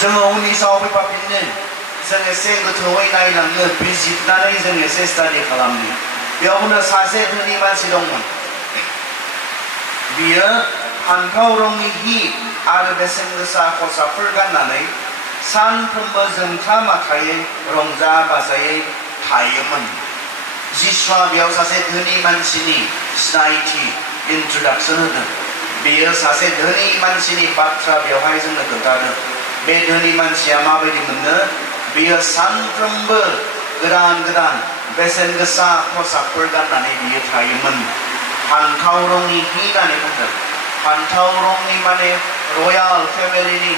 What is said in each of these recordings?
जोङो उननि समाव फैफाफिननो जों एसे गोथौयै नायलांनो बिजिरनानै जों एसे स्टाडि खालामनो बेयावनो सासे धोनि मानसि दंमोन बियो फान्थाव रंनि हि आरो बेसेन गोसा खसाबफोर गाननानै सानफ्रोमबो जोंथा माथायै रंजा बाजायै थायोमोन जिसुआ बेयाव सासे धोनि मानसिनि सिनायथि इन्ट्रोडक्शन होदों बेयो सासे धोनि मानसिनि बाथ्रा बेवहाय जोंनो खोन्थादों बे धोनि मानसिया माबायदि मोननो बेयो सानफ्रोमबो गोदान गोदान बेसेन गोसा खसाबफोर गाननानै बियो थायोमोन फान्थाव रंनि हि होननानै बुंदों फान्थाव रंनि माने रयेल फेमिलिनि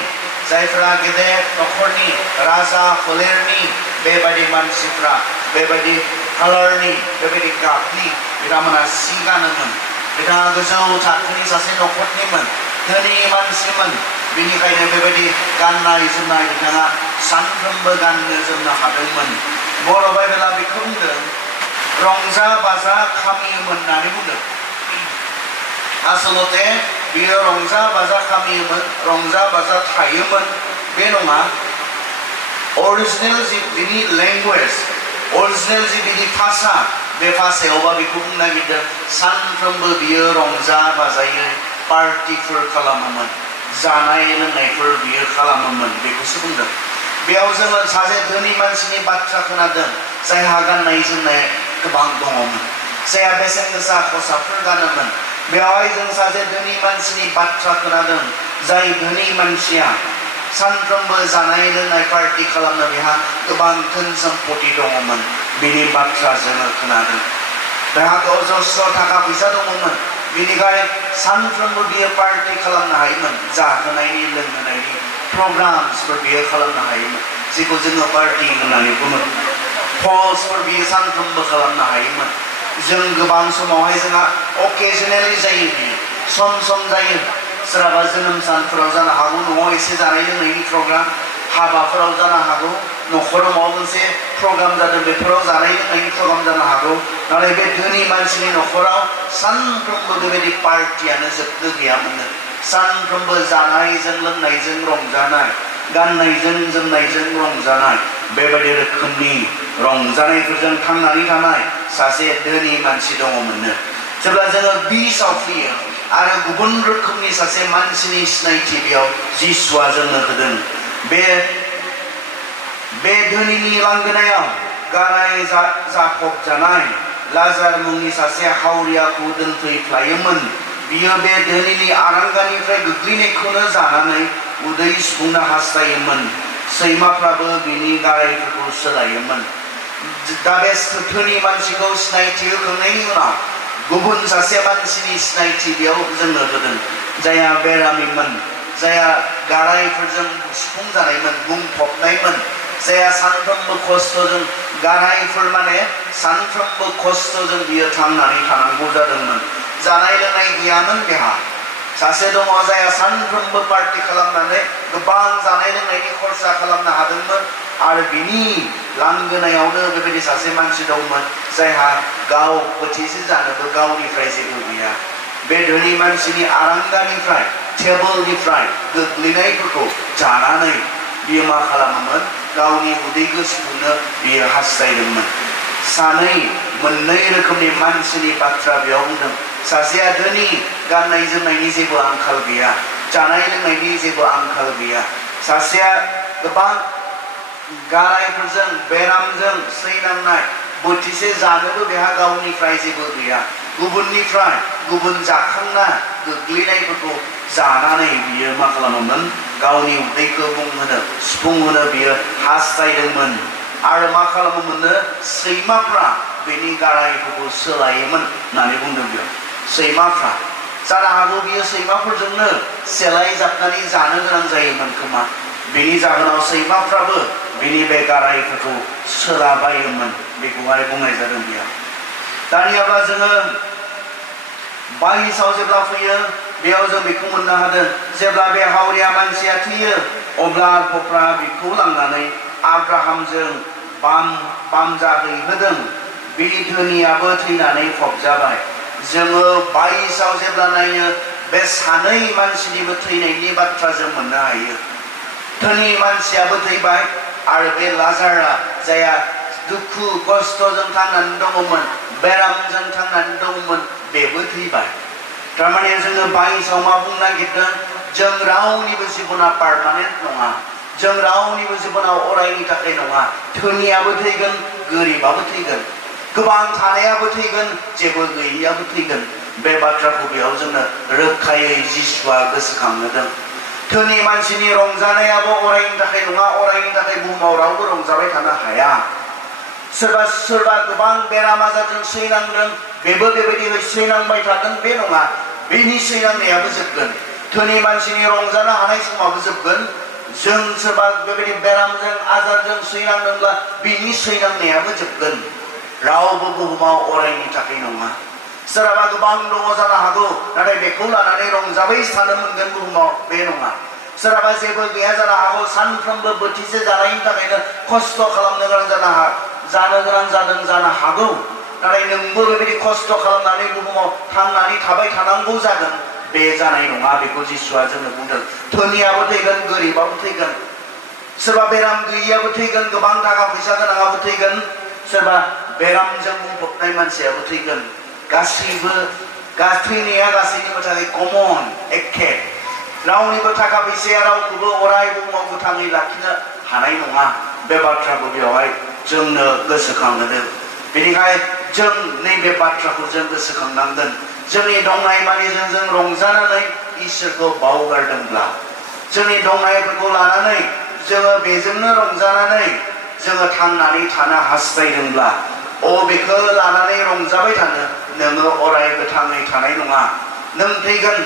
जायफ्रा गेदेर नखरनि राजा फोलेरनि बेबायदि मानसिफ्रा बेबायदि कालारनि बेबायदि गाबनि बिथांमोना सि गानोमोन बिथाङा गोजौ थाखोनि सासे नखरनिमोन धोनि मानसिमोन बेनिखायनो बेबायदि गाननाय जोमनाय बिथाङा सानफ्रोमबो गाननो जोमनो हादोंमोन बर' बाइबेला बेखौ बुंदों रंजा बाजा खामियोमोन होननानै बुंदों आसलते बियो रंजा बाजा खामियोमोन रंजा बाजा थायोमोन बे नङा अरिजिनेल जि बिनि लेंगुवेज अरिजिनेल जि बिनि भाषा बे भाषायावबा बेखौ बुंनो नागिरदों सानफ्रोमबो बियो रंजा बाजायै पार्टिफोर खालामोमोन जानाय लोंनायफोर बियो खालामोमोन बेखौसो बुंदों बेयाव जोङो सासे धोनि मानसिनि बाथ्रा खोनादों जायहा गाननाय जोमनाय गोबां दङमोन जायहा बेसेन गोसा खसाबफोर गानोमोन बेवहाय जों सासे धोनि मानसिनि बाथ्रा खोनादों जाय धोनि मानसिया सानफ्रोमबो जानाय लोंनाय पार्टि खालामनो बेहा गोबां धोन सम्पति दङमोन बेनि बाथ्रा जोङो खोनादों बेहा अजस्र थाखा फैसा दङमोन बेनिखाय सानफ्रोमबो बियो पार्टि खालामनो हायोमोन जाहोनायनि लोंहोनायनि प्रग्राम्सफोर बियो खालामनो हायोमोन जेखौ जोङो पार्टि होननानै बुङो फल्सफोर बियो सानफ्रोमबो खालामनो हायोमोन जों गोबां समावहाय जोंहा अकेजनेलि जायो बियो सम सम जायो सोरहाबा जोनोम सानफोराव जानो हागौ न'आव एसे जानाय लोंनायनि प्रग्राम हाबाफोराव जानो हागौ न'खराव माबा मोनसे प्रग्राम जादों बेफोराव जानाय लोंनायनि प्रग्राम जानो हागौ नाथाय बे धोनि मानसिनि न'खराव सानफ्रोमबो बेबायदि पार्टियानो जोबनो गैयामोननो सानफ्रोमबो जानायजों लोंनायजों रंजानाय गाननायजों जोमनायजों रंजानाय बेबायदि रोखोमनि रंजानायफोरजों थांनानै थानाय सासे धोनि मानसि दङमोननो जेब्ला जोङो बिसाव फैयो आरो गुबुन रोखोमनि सासे मानसिनि सिनायथि बेयाव जिसुआ जोंनो होदों बे धोनिनि लांगोनायाव गाराय जाफबजानाय लाजार मुंनि सासे हावरियाखौ दोनफैफ्लायोमोन बियो बे धोनिनि आरांगानिफ्राय गोग्लैनायखौनो जानानै उदै सुफुंनो हास्थायोमोन सैमाफ्राबो बिनि गारायफोरखौ सोलायोमोन दा बे धोनि मानसिखौ सिनायथि होखांनायनि उनाव गुबुन सासे मानसिनि सिनायथि बेयाव जोंनो होदों जायहा बेरामिमोन जायहा गारायफोरजों सुफुंजानायमोन बुंफबनायमोन जायहा सानफ्रोमबो खस्थ'जों गारायफोर माने सानफ्रोमबो खस्थ'जों बियो थांनानै थानांगौ जादोंमोन जानाय लोंनाय गैयामोन बेहा सासे दङ जायहा सानफ्रोमबो पार्टि खालामनानै गोबां जानाय लोंनायनि खरसा खालामनो हादोंमोन आरो बिनि लांगोनायावनो बेबायदि सासे मानसि दंमोन जायहा गाव बोथिसे जानोबो गावनिफ्राय जेबो गैया बे धोनि मानसिनि आरांगानिफ्राय टेबोलनिफ्राय गोग्लैनायफोरखौ जानानै बियो मा खालामोमोन गावनि उदैखौ सुफुंनो बियो हास्थायदोंमोन मोननै रोखोमनि मानसिनि बाथ्रा बेयाव बुंदों सासेया धोनि गाननाय जोमनायनि जेबो आंखाल गैया जानाय लोंनायनि जेबो आंखाल गैया सासेया गोबां गारायफोरजों बेरामजों सैनांनाय बोथिसे जानोबो बेहा गावनिफ्राय जेबो गैया गुबुननिफ्राय गुबुन जाखांना गोग्लैनायफोरखौ जानानै बियो मा खालामोमोन गावनि उदैखौ सुफुंहोनो बियो हास्थायदोंमोन आरो मा खालामोमोननो सैमाफ्रा बेनि गारायफोरखौ सोलायोमोन होननानै बुंदों बेयाव सैमाफ्रा जानो हागौ बियो सैमाफोरजोंनो सेलाय जाबनानै जानो गोनां जायोमोन खोमा बेनि जाहोनाव सैमाफ्राबो बिनि बे गारायफोरखौ सोलाबायोमोन बेखौहाय बुंनाय जादों बेयाव दानियाब्ला जोङो 22 जेब्ला फैयो बेयाव जों बेखौ मोननो हादों जेब्ला बे हावरिया मानसिया थैयो अब्ला आरफफ्रा बेखौ लांनानै आब्राहामजों बामजाहैहोदों बे धोनियाबो थैनानै फबजाबाय जोङो 22 जेब्ला नायो बे सानै मानसिनिबो थैनायनि बाथ्रा जों मोननो हायो धोनि मानसियाबो थैबाय आरो बे लाजारआ जाया दुखु खस्थ'जों थांनानै दङमोन बेरामजों थांनानै दङमोन बेबो थैबाय थारमाने जोङो बाइसाव मा बुंनो नागिरदों जों रावनिबो जिबना पार्मानेन्ट नङा जों रावनिबो जिबनाव अरायनि थाखाय नङा धोनियाबो थैगोन गोरिबाबो थैगोन गोबां थानायाबो थैगोन जेबो गैयैयाबो थैगोन बे बाथ्राखौ बेयाव जोंनो रोखायै जिसुआ गोसोखांहोदों धोनि मानसिनि रंजानायाबो अरायनि थाखाय नङा अरायनि थाखाय बुहुमाव रावबो रंजाबाय थानो हाया सोरबा सोरबा गोबां बेराम आजारजों सैनांदों बेबो बेबायदि सैनांबाय थागोन बे नङा बेनि सैनांनायाबो जोबगोन धोनि मानसिनि रंजानो हानाय समाबो जोबगोन जों सोरबा बेबायदि बेरामजों आजारजों सैनांदोंब्ला बिनि सैनांनायाबो जोबगोन रावबो बुहुमाव अरायनि थाखाय नङा सोरबा गोबां दङ जानो हागौ नाथाय बेखौ लानानै रंजाबाय थानो मोनगोन बुहुमाव बे नङा सोरबा जेबो गैया जानो हागौ सानफ्रोमबो बोथिसे जानायनि थाखायनो खस्थ' खालामनो गोनां जानो गोनां जादों जानो हागौ नाथाय नोंबो बेबायदि खस्थ' खालामनानै बुहुमाव थांनानै थाबाय थानांगौ जागोन बे जानाय नङा बेखौ जिसुआ जोंनो बुंदों धोनियाबो थैगोन गोरिबाबो थैगोन सोरबा बेराम गैयियाबो थैगोन गोबां थाखा फैसा गोनाङाबो थैगोन सोरबा बेरामजों बुंफबनाय मानसियाबो थैगोन गासैबो थैनाया गासैनिबो थाखाय कमन एखे रावनिबो थाखा फैसाया रावखौबो अराय बुहुमाव गोथाङै लाखिनो हानाय नङा बे बाथ्राखौ बेवहाय जोंनो गोसोखांहोदों बेनिखायनो जों नैबे बाथ्राखौ जों गोसोखांनांगोन जोंनि दंनाय मानिजों जों रंजानानै इसोरखौ बावगारदोंब्ला जोंनि दंनायफोरखौ लानानै जोङो बेजोंनो रंजानानै जोङो थांनानै थानो हास्थायदोंब्ला बेखौ लानानै रंजाबाय थानो नोङो अराय गोथाङै थानाय नङा नों थैगोन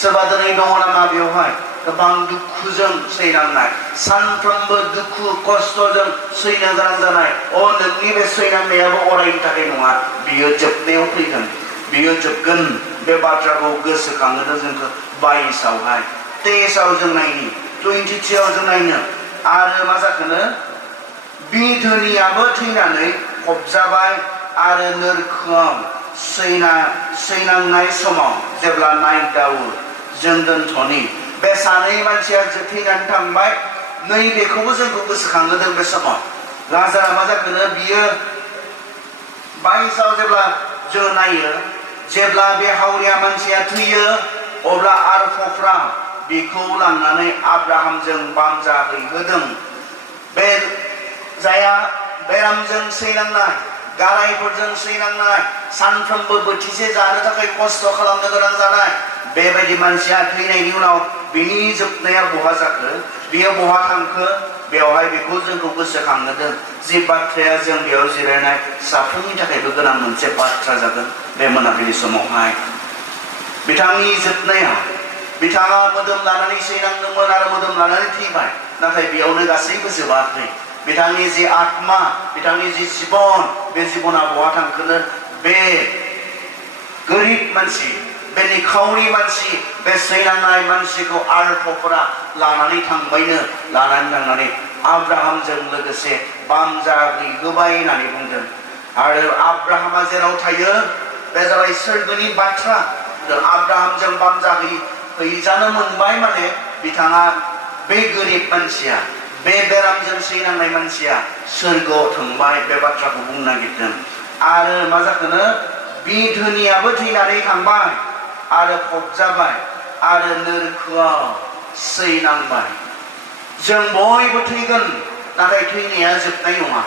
सोरबा दिनै दङ नामा बेवहाय गोबां दुखुजों सैनांनाय सानफ्रोमबो दुखु खस्थ'जों सैनो गोनां जानाय नोंनि बे सैनांनायाबो अरायनि थाखाय नङा बियो जोबनायाव फैगोन बियो जोबगोन बे बाथ्राखौ गोसोखांहोदों जोंखौ 22आवहाय 23आव जों नायनि 23आव जों नायनो आरो मा जाखोनो बि धोनियाबो थैनानै फबजाबाय आरो नोरखोआव सैनांनाय समाव जेब्ला नायदावो जों दोनथ'नि बे सानै मानसिया थैनानै थांबाय नैबेखौबो जोंखौ गोसोखांहोदों बे समाव लाजारा मा जाखोनो बियो 22आव जेब्ला जों नायो जेब्ला बे हावरिया मानसिया थैयो अब्ला आरफफ्रा बेखौ लांनानै आब्राहामजों बानजाहैहोदों बे जाया बेरामजों सैनांनाय गारायफोरजों सैनांनाय सानफ्रोमबो बोथिसे जानो थाखाय खस्थ' खालामनो गोनां जानाय बेबायदि मानसिया थैनायनि उनाव बिनि जोबनाया बहा जाखो बियो बहा थांखो बेवहाय बेखौ जोंखौ गोसोखांहोदों जि बाथ्राया जों बेयाव जिरायनाय साफ्रोमनि थाखायबो गोनां मोनसे बाथ्रा जागोन बे मोनाबिलि समावहाय बिथांनि जोबनाया बिथाङा मोदोम लानानै सैनांदोंमोन आरो मोदोम लानानै थैबाय नाथाय बेयावनो गासैबो जोबाखै बिथांनि जि आत्मा बिथांनि जि जिबन बे जिबना बहा थांखोनो बे गोरिब मानसि बे निखावरि मानसि बे सैनांनाय मानसिखौ आरफफोरा लानानै थांनानै आब्राहामजों लोगोसे बानजाहैहोबाय होननानै बुंदों आरो आब्राहामा जेराव थायो बे जाबाय सोरगोनि बाथ्रा आब्राहामजों बानजाहैजानो मोनबाय माने बिथाङा बे गोरिब मानसिया बे बेरामजों सैनांनाय मानसिया सोरगोआव थांबाय बे बाथ्राखौ बुंनो नागिरदों आरो मा जाखोनो बि धोनियाबो थैनानै थांबाय आरो फबजाबाय आरो नोरखोआव सैनांबाय जों बयबो थैगोन नाथाय थैनाया जोबनाय नङा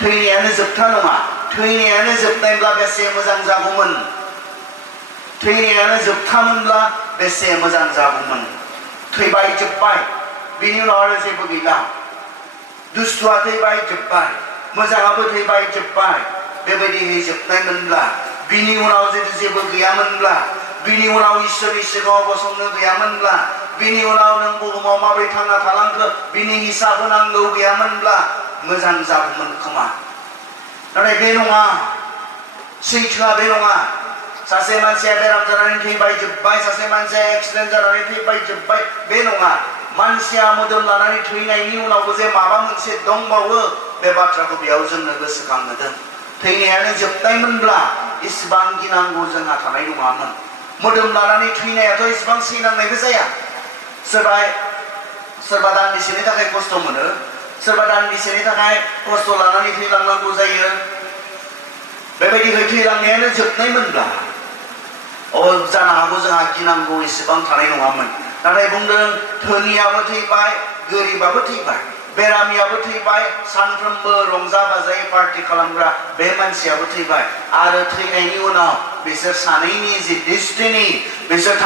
थैनायानो जोबथा नङा थैनायानो जोबनायब्ला बेसे मोजां जागौमोन थैनायानो जोबथामोनब्ला बेसे मोजां जागौमोन थैबाय जोबबाय बिनि उनाव आरो जेबो गैला दुष्टआ थैबाय जोबबाय मोजाङाबो थैबाय जोबबाय बेबायदिहै जोबनायमोनब्ला बिनि उनाव जुदि जेबो गैयामोनब्ला बिनि उनाव इसोरनि सिगाङाव गसंनो गैयामोनब्ला बिनि उनाव नों बुहुमाव माबोरै थांना थालांखो बिनि हिसाब होनांगौ गैयामोनब्ला मोजां जागौमोन खोमा नाथाय बे नङा सैथोआ बे नङा सासे मानसिया बेराम जानानै थैबाय जोबबाय सासे मानसिया एक्सिडेन्ट जानानै थैबाय जोबबाय बे नङा मानसिया मोदोम लानानै थैनायनि उनावबो जे माबा मोनसे दंबावो बे बाथ्राखौ बेयाव जोंनो गोसोखांहोदों थैनायानो जोबनायमोनब्ला इसिबां गिनांगौ जोंहा थानाय नङामोन मोदोम लानानै थैनायाथ' इसिबां सैनांनायबो जाया सोरबा सोरबा दान्दिसेनि थाखाय खस्थ' मोनो सोरबा दान्दिसेनि थाखाय खस्थ' लानानै थैलांनांगौ जायो बेबायदिहै थैलांनायानो जोबनायमोनब्ला जानो हागौ जोंहा गिनांगौ एसेबां थानाय नङामोन नाथाय बुंदों धोनियाबो थैबाय गोरिबाबो थैबाय बेरामियाबो थैबाय सानफ्रोमबो रंजा बाजायै पार्टी खालामग्रा बे मानसियाबो थैबाय आरो थैनायनि उनाव बिसोर सानैनि जि डेस्टिनि बिसोर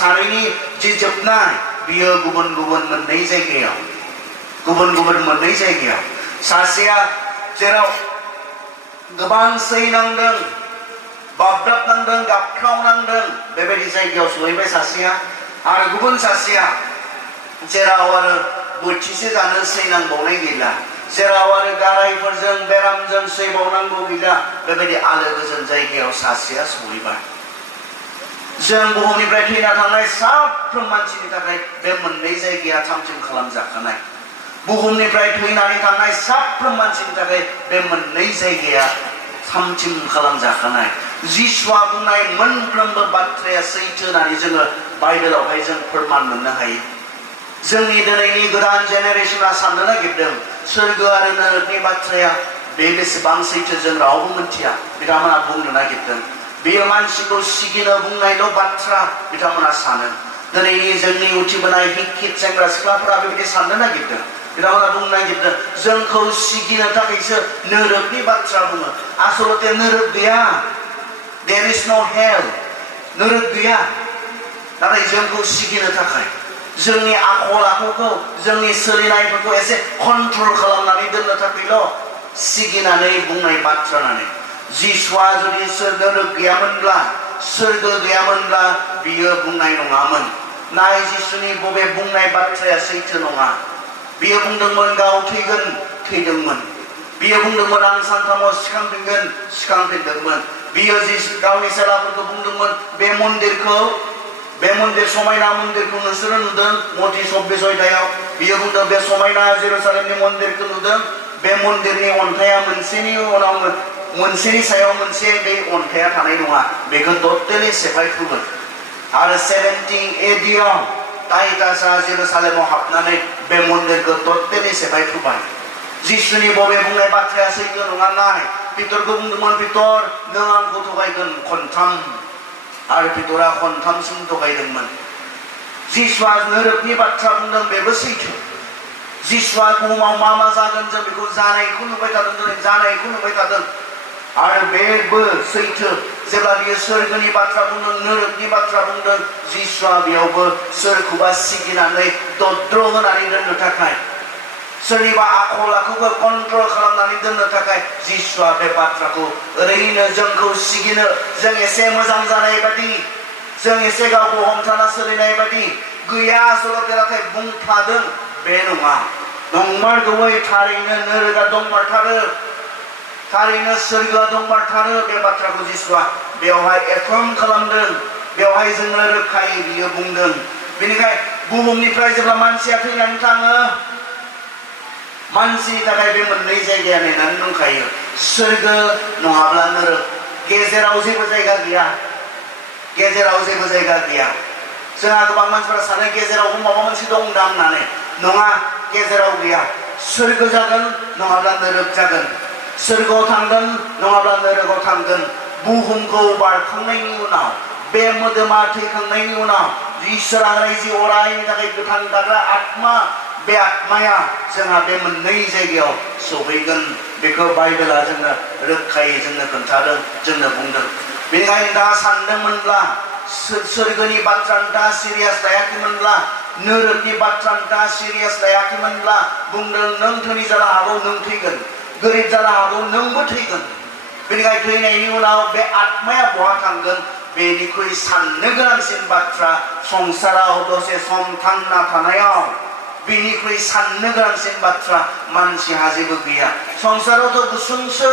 सानैनि जि जोबनाय बियो गुबुन गुबुन मोननै जायगायाव सासेया जेराव गोबां सैनांदों बाब्राबनांदों गाबख्रावनांदों बेबायदि जायगायाव सहैबाय सासेया आरो गुबुन सासेया जेराव आरो बोथिसे जानो सैनांबावनाय गैला जेराव आरो गारायफोरजों बेरामजों सैबावनांगौ गैला बेबायदि आलो गोजोन जायगायाव सासेया सहैबाय जों बुहुमनिफ्राय थैना थांनाय साफ्रोम मानसिनि थाखाय बे मोननै जायगाया थामथिम खालामजाखानाय बुहुमनिफ्राय थैनानै थांनाय साफ्रोम मानसिनि थाखाय बे मोननै जायगाया थामथिम खालामजाखानाय जिसुआ बुंनाय मोनफ्रोमबो बाथ्राया सैथो होननानै जोङो बाइबेलावहाय जों फोरमान मोननो हायो जोंनि दिनैनि गोदान जेनेरेसना साननो नागिरदों सोरगो आरो नरकनि बाथ्राया बे बेसेबां सैथो जों रावबो मिथिया बिथांमोना बुंनो नागिरदों बेयो मानसिखौ सिगिनो बुंनायल' बाथ्रा बिथांमोना सानो दिनैनि जोंनि उथिबोनाय हिखित सेंग्रा सिख्लाफोरा बेबायदि साननो नागिरदों बिथांमोना बुंनो नागिरदों जोंखौ सिगिनो थाखायसो नरकनि बाथ्रा बुङो आसलते नरक गैया there is no hell नरक गैया नाथाय जोंखौ सिगिनो थाखाय जोंनि आखल आखुखौ जोंनि सोलिनायफोरखौ एसे कन्ट्रल खालामनानै दोननो थाखायल' सिगिनानै बुंनाय बाथ्रा होननानै जिसुआ जुदि नरक गैयामोनब्ला सोरगो गैयामोनब्ला बियो बुंनाय नङामोन नाय जिसुनि बबे बुंनाय बाथ्राया सैथो नङा बियो बुंदोंमोन गाव थैगोन थैदोंमोन बियो बुंदोंमोन आं सानथामाव सिखांफिनगोन सिखांफिनदोंमोन बियो गावनि सेलाफोरखौ बुंदोंमोन बे मन्दिर समायना मन्दिरखौ नोंसोरो नुदों मथि 24 अध्यायाव बियो बुंदों बे समायना जेरुसालेमनि मन्दिरखौ नुदों बे मन्दिरनि अन्थाइया मोनसेनि सायाव मोनसे बे अन्थाइया थानाय नङा बेखौ टटेलि सेफायफुगोन आरो 70 AD आव टाइटासआ जेरुसालेमाव हाबनानै बे मन्दिरखौ टटेलि सेफायफुबाय जिसुनि बबे बुंनाय बाथ्राया सैथो नङा नाय पितरखौ बुंदोंमोन पितर नों आंखौ थगायगोन खनथाम आरो पितरा खनथामसिम थगायदोंमोन जिसुआ नरकनि बाथ्रा बुंदों बेबो सैथो जिसुआ बुहुमाव मा जागोन जों बेखौ जानायखौ नुबाय थादों आरो बेबो सैथो जेब्ला बियो सोरगोनि बाथ्रा बुंदों नरकनि बाथ्रा बुंदों जिसुआ बेयावबो सोरखौबा सिगिनानै दद्र होनानै दोननो थाखाय सोरनिबा आखल आखुखौ कन्ट्रल खालामनानै दोननो थाखाय जिसुआ बे बाथ्राखौ ओरैनो जोंखौ सिगिनो जों एसे मोजां जानाय बादि जों एसे गावखौ हमथाना सोलिनाय बादि गैया आसलते नाथाय बुंफ्लादों बे नङा नंमारगौयै थारैनो नरकआ दंमारथारो थारैनो सोरगोआ दंमारथारो बे बाथ्राखौ जिसुआ बेवहाय एफर्म खालामदों बेवहाय जोंनो रोखायै बियो बुंदों बेनिखाय बुहुमनिफ्राय जेब्ला मानसिया थैनानै थाङो मानसिनि थाखाय बे मोननै जायगाया नेनानै दंखायो सोरगो नङाब्ला नरक गेजेराव जेबो जायगा गैया जोंहा गोबां मानसिफोरा सानो गेजेरावबो माबा मोनसे दंदां होननानै नङा गेजेराव गैया सोरगो जागोन नङाब्ला नरक जागोन सोरगोआव थांगोन नङाब्ला नरकआव थांगोन बुहुमखौ बारखांनायनि उनाव बे मोदोमा थैखांनायनि उनाव इसोरा होनाय जि अरायनि थाखाय गोथां दाग्रा आत्मा बे आत्माया जोंहा बे मोननै जायगायाव सहैगोन बेखौ बाइबेला जोंनो रोखायै जोंनो खोन्थादों जोंनो बुंदों बेनिखायनो दा सानदोंमोनब्ला सोरगोनि बाथ्रा दा सिरियास लायाखैमोनब्ला नरकनि बाथ्रा दा सिरियास लायाखैमोनब्ला बुंदों नों धोनि जानो हागौ नों थैगोन गोरिब जानो हागौ नोंबो थैगोन बेनिखायनो थैनायनि उनाव बे आत्माया बहा थांगोन बेनिख्रुइ साननो गोनांसिन बाथ्रा संसाराव दसे सम थांना थानायाव बेनिख्रुइ साननो गोनांसिन बाथ्रा मानसिहा जेबो गैया संसारावथ' गुसुंसो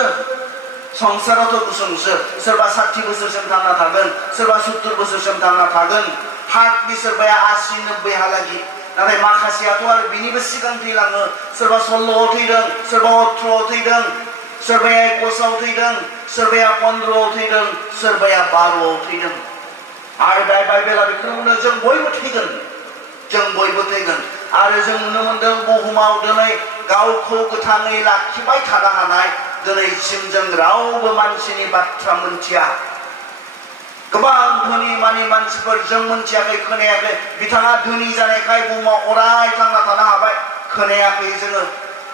सोरबा 60 बोसोरसिम थांना थागोन सोरबा 70 बोसोरसिम थांना थागोन हार्टनि सोरबाया 80-90 हालागि नाथाय माखासेयाथ' आरो बिनिबो सिगां थैलाङो सोरबा 16 थैदों सोरबा 18 थैदों सोरबाया 21 थैदों सोरबाया 15 थैदों सोरबाया 12 थैदों आरो बाइबेला बेखौनो बुङो जों बयबो थैगोन आरो जों नुनो मोनदों बुहुमाव दिनै गावखौ गोथाङै लाखिबाय थानो हानाय दिनैसिम जों रावबो मानसिनि बाथ्रा मोनथिया गोबां धोनि मानि मानसिफोर जों मोनथियाखै खोनायाखै बिथाङा धोनि जानायखाय बुहुमाव अराय थांना थानो हाबाय खोनायाखै जोङो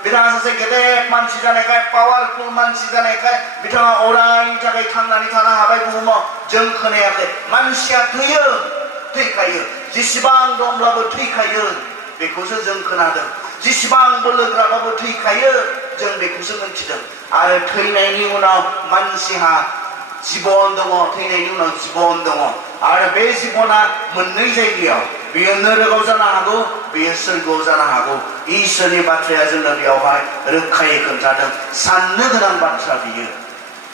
बिथाङा सासे गेदेर मानसि जानायखाय पावारफुल मानसि जानायखाय बिथाङा अरायनि थाखाय थांनानै थानो हाबाय बुहुमाव जों खोनायाखै मानसिया थैयो थैखायो जेसेबां दंब्लाबो थैखायो बेखौसो जों खोनादों जेसेबां बोलोग्राबाबो थैखायो जों बेखौसो मोनथिदों आरो थैनायनि उनाव मानसिहा जिबन दङ थैनायनि उनाव जिबन दङ आरो बे जिबना मोननै जायगायाव बेयो नरकाव जानो हागौ बेयो सोरगोआव जानो हागौ इसोरनि बाथ्राया जोंनो बेयावहाय रोखायै खोन्थादों साननो गोनां बाथ्रा बियो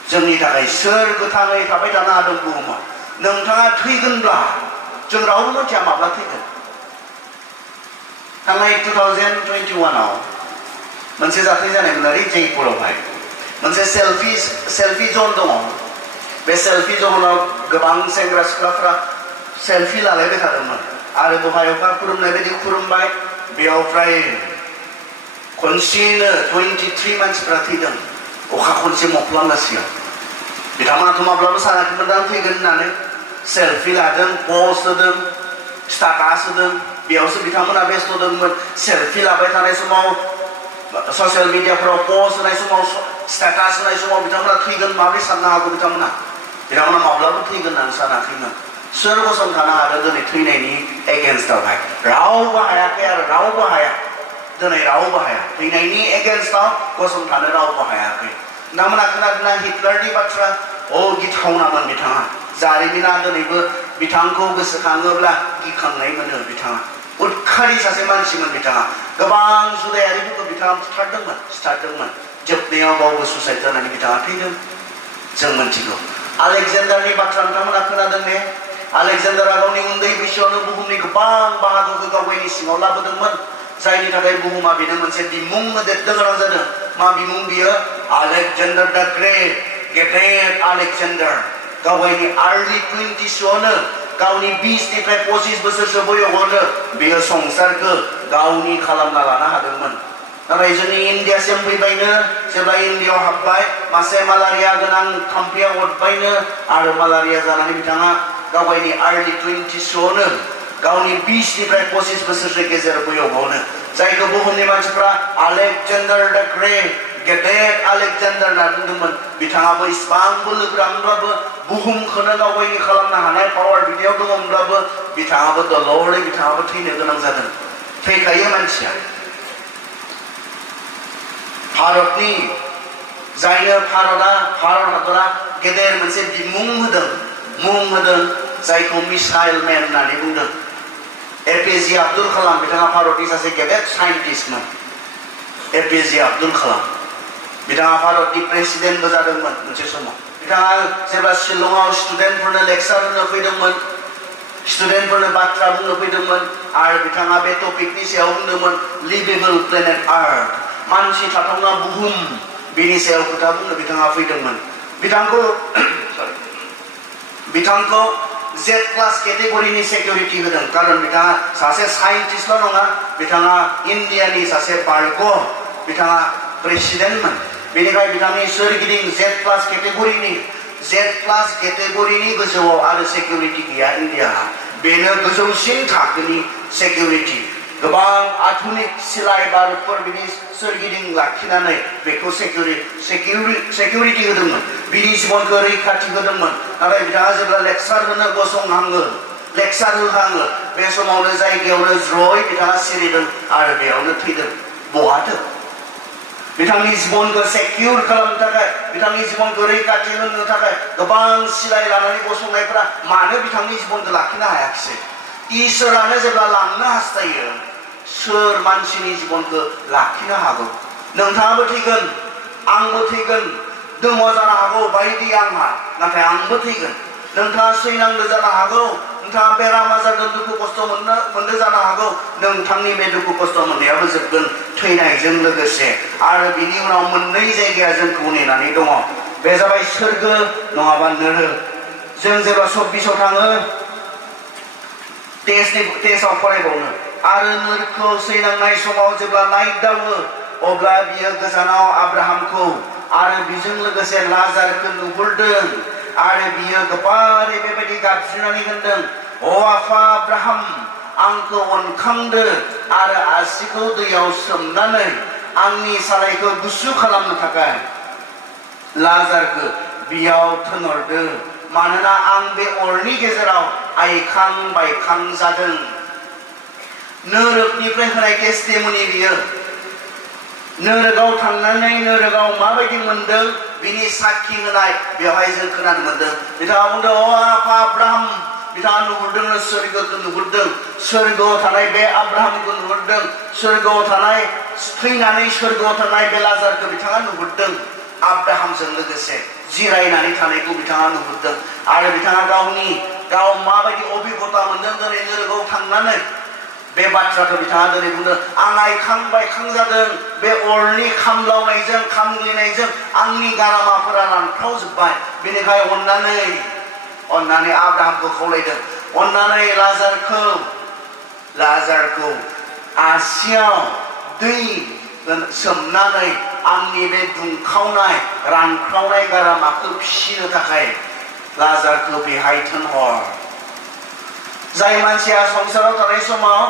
जोंनि थाखाय सोर गोथाङै थाबाय थानो हादों बुहुमाव नोंथाङा थैगोनब्ला जों रावबो मिथिया माब्ला थैगोन थांनाय 2021 आव मोनसे जाथाय जानायमोन आरो जयपुरावहाय मोनसे सेल्फि जन दङ बे सेल्फि जनाव गोबां सेंग्रा सिख्लाफ्रा सेल्फि लालायबाय थादोंमोन आरो बेवहाय अखा खुरुमनाय बायदि खुरुमबाय बेयाव फ्राय खनसेयैनो 23 मानसिफ्रा थैदों अखा खनसे मोफ्लामगासिनो बिथांमोनाथ' माब्लाबा सानाखैमोन दा थैगोन होननानै सेल्फि लादों पस्ट होदों स्टेटास होदों बेयावसो बिथांमोना बेस्थ दंमोन सेल्फि लाबाय थानाय समाव ससियेल मिडियाफोराव पस्ट होनाय समाव स्टेटास होनाय समाव बिथांमोना थैगोन माबोरै साननो हागौ बिथांमोना माब्लाबा थैगोन होननानै सानाखैमोन सोर गसंथानो हादों दिनै थैनायनि एगेन्स्टआवहाय रावबो हायाखै आरो रावबो हाया दिनै रावबो हाया थैनायनि एगेन्स्टआव गसंथानो रावबो हायाखै बिथांमोना खोनादोंना हिटलारनि बाथ्रा गिथावनामोन बिथाङा जारिमिना दिनैबो बिथांखौ गोसोखाङोब्ला गिखांनाय मोनो बिथाङा उदखारि सासे मानसिमोन बिथाङा गोबां जुदायारिफोरखौ बिथाङा सिथारदोंमोन जोबनायाव गावबो सुसाइड जानानै बिथाङा थैदों जों मोनथिगौ आलेकजेन्डारनि बाथ्रा नोंथांमोना खोनादों ने आलेकजेन्डारा गावनि उन्दै बैसोआवनो बुहुमनि गोबां बाहागोखौ गावनि सिङाव लाबोदोंमोन जायनि थाखाय बुहुमा बेनो मोनसे बिमुं होदेरनो गोनां जादों मा बिमुं बियो आलेकजेन्डार द ग्रेट गेदेर आलेकजेन्डार गावनि आर्लि 20sआवनो गावनि 20निफ्राय 25 बोसोरसो बैसोआवनो बेयो संसारखौ गावनि खालामना लानो हादोंमोन नाथाय जोंनि इन्डियासिम फैबायनो जेब्ला इन्डियायाव हाबबाय मासे मालारिया गोनां थाम्फैया अरबायनो आरो मालारिया जानानै बिथाङा गावनि आर्लि 20sआवनो गावनि 20निफ्राय 25 बोसोरसो गेजेर बैसोआवनो जायखौ बुहुमनि मानसिफ्रा आलेकजेन्डार द ग्रेट गेदेर आलेकजेन्डार होनना बुंदोंमोन बिथाङाबो इसिबां बोलोग्रामोनब्लाबो बुहुमखौनो गावनि खालामनो हानाय पावार बिनियाव दङमोनब्लाबो बिथाङाबो दलरै बिथाङाबो थैनो गोनां जादों थैखायो मानसिया भारतनि जायनो भारत हादरा गेदेर मोनसे बिमुं होदों जायखौ मिसाइल मेन होननानै बुंदों एपिजे आब्दुल कालाम बिथाङा भारतनि सासे गेदेर साइन्टिस्टमोन एपिजे आब्दुल कालाम बिथाङा भारतनि प्रेसिडेन्टबो जादोंमोन मोनसे समाव बिथाङा जेब्ला शिलंआव स्टुडेन्टफोरनो लेक्चार होनो फैदोंमोन स्टुडेन्टफोरनो बाथ्रा बुंनो फैदोंमोन आरो बिथाङा बे टपिकनि सायाव बुंदोंमोन लिभेबल प्लेनेट आर्थ मानसि थाथावना बुहुम बेनि सायाव खोथा बुंनो बिथाङा फैदोंमन बिथांखौ जेड क्लास केटेगरिनि सिकिउरिटि होदों कारण बिथाङा सासे साइन्टिस्टल' नङा बिथाङा इन्डियानि सासे बारग' बिथाङा प्रेसिडेन्टमोन बेनिखाय बिथांनि सोरगिदिं जेड क्लास केटेगरिनि गोजौआव आरो सिकिउरिटि गैया इन्डियाहा बेनो गोजौसिन थाखोनि सिकिउरिटि गोबां आधुनिक सिलाय बारुदफोर बिनि सोरगिदिं लाखिनानै बेखौ सिकिउरिटि होदोंमोन बिनि जिबनखौ रैखाथि होदोंमोन नाथाय बिथाङा जेब्ला लेक्चार होनो गसंहाङो लेक्चार होहाङो बे समावनो जायगायावनो ज्रय बिथाङा सिरिदों आरो बेयावनो थैदों बहाथो बिथांनि जिबनखौ सेकिउर खालामनो थाखाय बिथांनि जिबनखौ रैखाथि होनो थाखाय गोबां सिलाय लानानै गसंनायफोरा मानो बिथांनि जिबनखौ लाखिनो हायाखिसै इसोरानो जेब्ला लांनो हास्थायो सोर मानसिनि जिबनखौ लाखिनो हागौ नोंथाङाबो थैगोन आंबो थैगोन दङ जानो हागौ बायदि आंहा नाथाय आंबो थैगोन नोंथाङा सैनांदो जानो हागौ नोंथाङा बेराम आजारजों दुखु खस्थ मोनदो जानो हागौ नोंथांनि बे दुखु खस्थ मोननायाबो जोबगोन थैनायजों लोगोसे आरो बिनि उनाव मोननै जायगाया जोंखौ नेनानै दङ बे जाबाय सोरगो नङाबा नोरो जों जेब्ला 24आव थाङो टेस्टआव फरायबावनो आरो नोरखौ सैनांनाय समाव जेब्ला नायदावो अब्ला बियो गोजानाव आब्राहामखौ आरो बिजों लोगोसे लाजारखौ नुहुरदों आरो बियो गोबारै बेबायदि गाबज्रिनानै होनदों अ आफा आब्राहाम आंखौ अनखांदो आरो आसिखौ दैयाव सोमनानै आंनि सालायखौ गुसु खालामनो थाखाय लाजारखौ बियाव थिनहरदो मानोना आं बे अरनि गेजेराव आइखां बायखां जादों नोरोगनिफ्राय होनाय टेस्टिमनि बियो नोरोगाव थांनानै नोरोगाव माबायदि मोनदों बिनि साखि होनाय बेवहाय जों खोनानो मोनदों बिथाङा बुंदों अ आफा आब्राहाम बिथाङा नुहुरदों सोरगोखौ नुहुरदों सोरगोआव थानाय बे आब्राहामखौ नुहुरदों सोरगोआव थानाय थैनानै सोरगोआव थानाय बे लाजारखौ बिथाङा नुहुरदों आब्राहामजों लोगोसे जिरायनानै थानायखौ बिथाङा नुहुरदों आरो बिथाङा गाव माबायदि अभिगता मोनदों दिनै नोरोगाव थांनानै बे बाथ्राखौ बिथाङा दिनै बुंदों आं आइखां बायखां जादों बे अरनि खामलावनायजों खामग्लिनायजों आंनि गारामाफोरा रानख्रावजोब्बाय बेनिखायनो अन्नानै आब्राहामखौ खावलायदों अन्नानै लाजारखौ आसियाव दै सोमनानै आंनि बे दुंखावनाय रानख्रावनाय गारामाखौ फिसिनो थाखाय लाजारखौ बेहाय थिनहर जाय मानसिया संसाराव थानाय समाव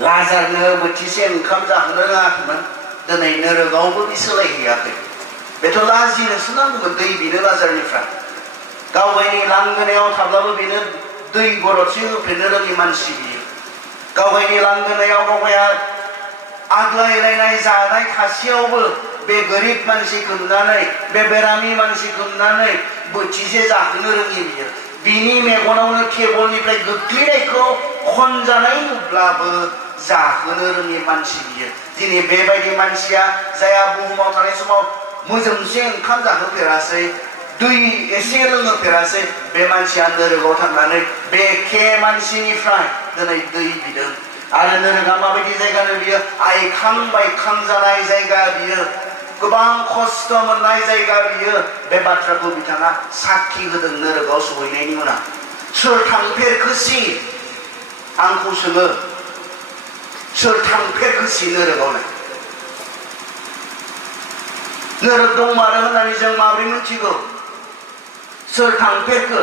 लाजारनो बोथिसे ओंखाम जाहोनो रोङाखैमोन दिनै नोरोगावबो बि सोलायहैयाखै बेथ' लाजिनोसो नांगौमोन दै बिनो लाजारनिफ्राय गावगायनि लांगोनायाव थाब्लाबो बेनो दै गरदसे होफेरनो रोङि मानसि बियो गावगायनि लांगोनायाव गावगाया आग्लायलायनाय जानाय थासेयावबो बे गोरिब मानसिखौ नुनानै बे बेरामि मानसिखौ नुनानै बोथिसे जाहोनो रोङि बियो बिनि मेगनावनो टेबलनिफ्राय गोग्लैनायखौ खनजानाय नुब्लाबो जाहोनो रोङि मानसि बियो दिनै बेबायदि मानसिया जाया बुहुमाव थानाय समाव मोजोमसे ओंखाम जाहोफेरासै दै एसे लोंहोफेरासै बे मानसिया नोरोगाव थांनानै बे एखे मानसिनिफ्राय दिनै दै बिदों आरो नोरोगा माबायदि जायगानो बियो आइखां बायखां जानाय जायगा बियो गोबां खस्थ मोननाय जायगा बियो बे बाथ्राखौ बिथाङा साखि होदों नोरोगाव सहैनायनि उनाव सोर थांफेरखोसि आंखौ सोङो सोर थांफेरखोसि नोरोगावलाय नोरोग दंमारो होननानै जों माबोरै मिथिगौ सोर थांफेरखो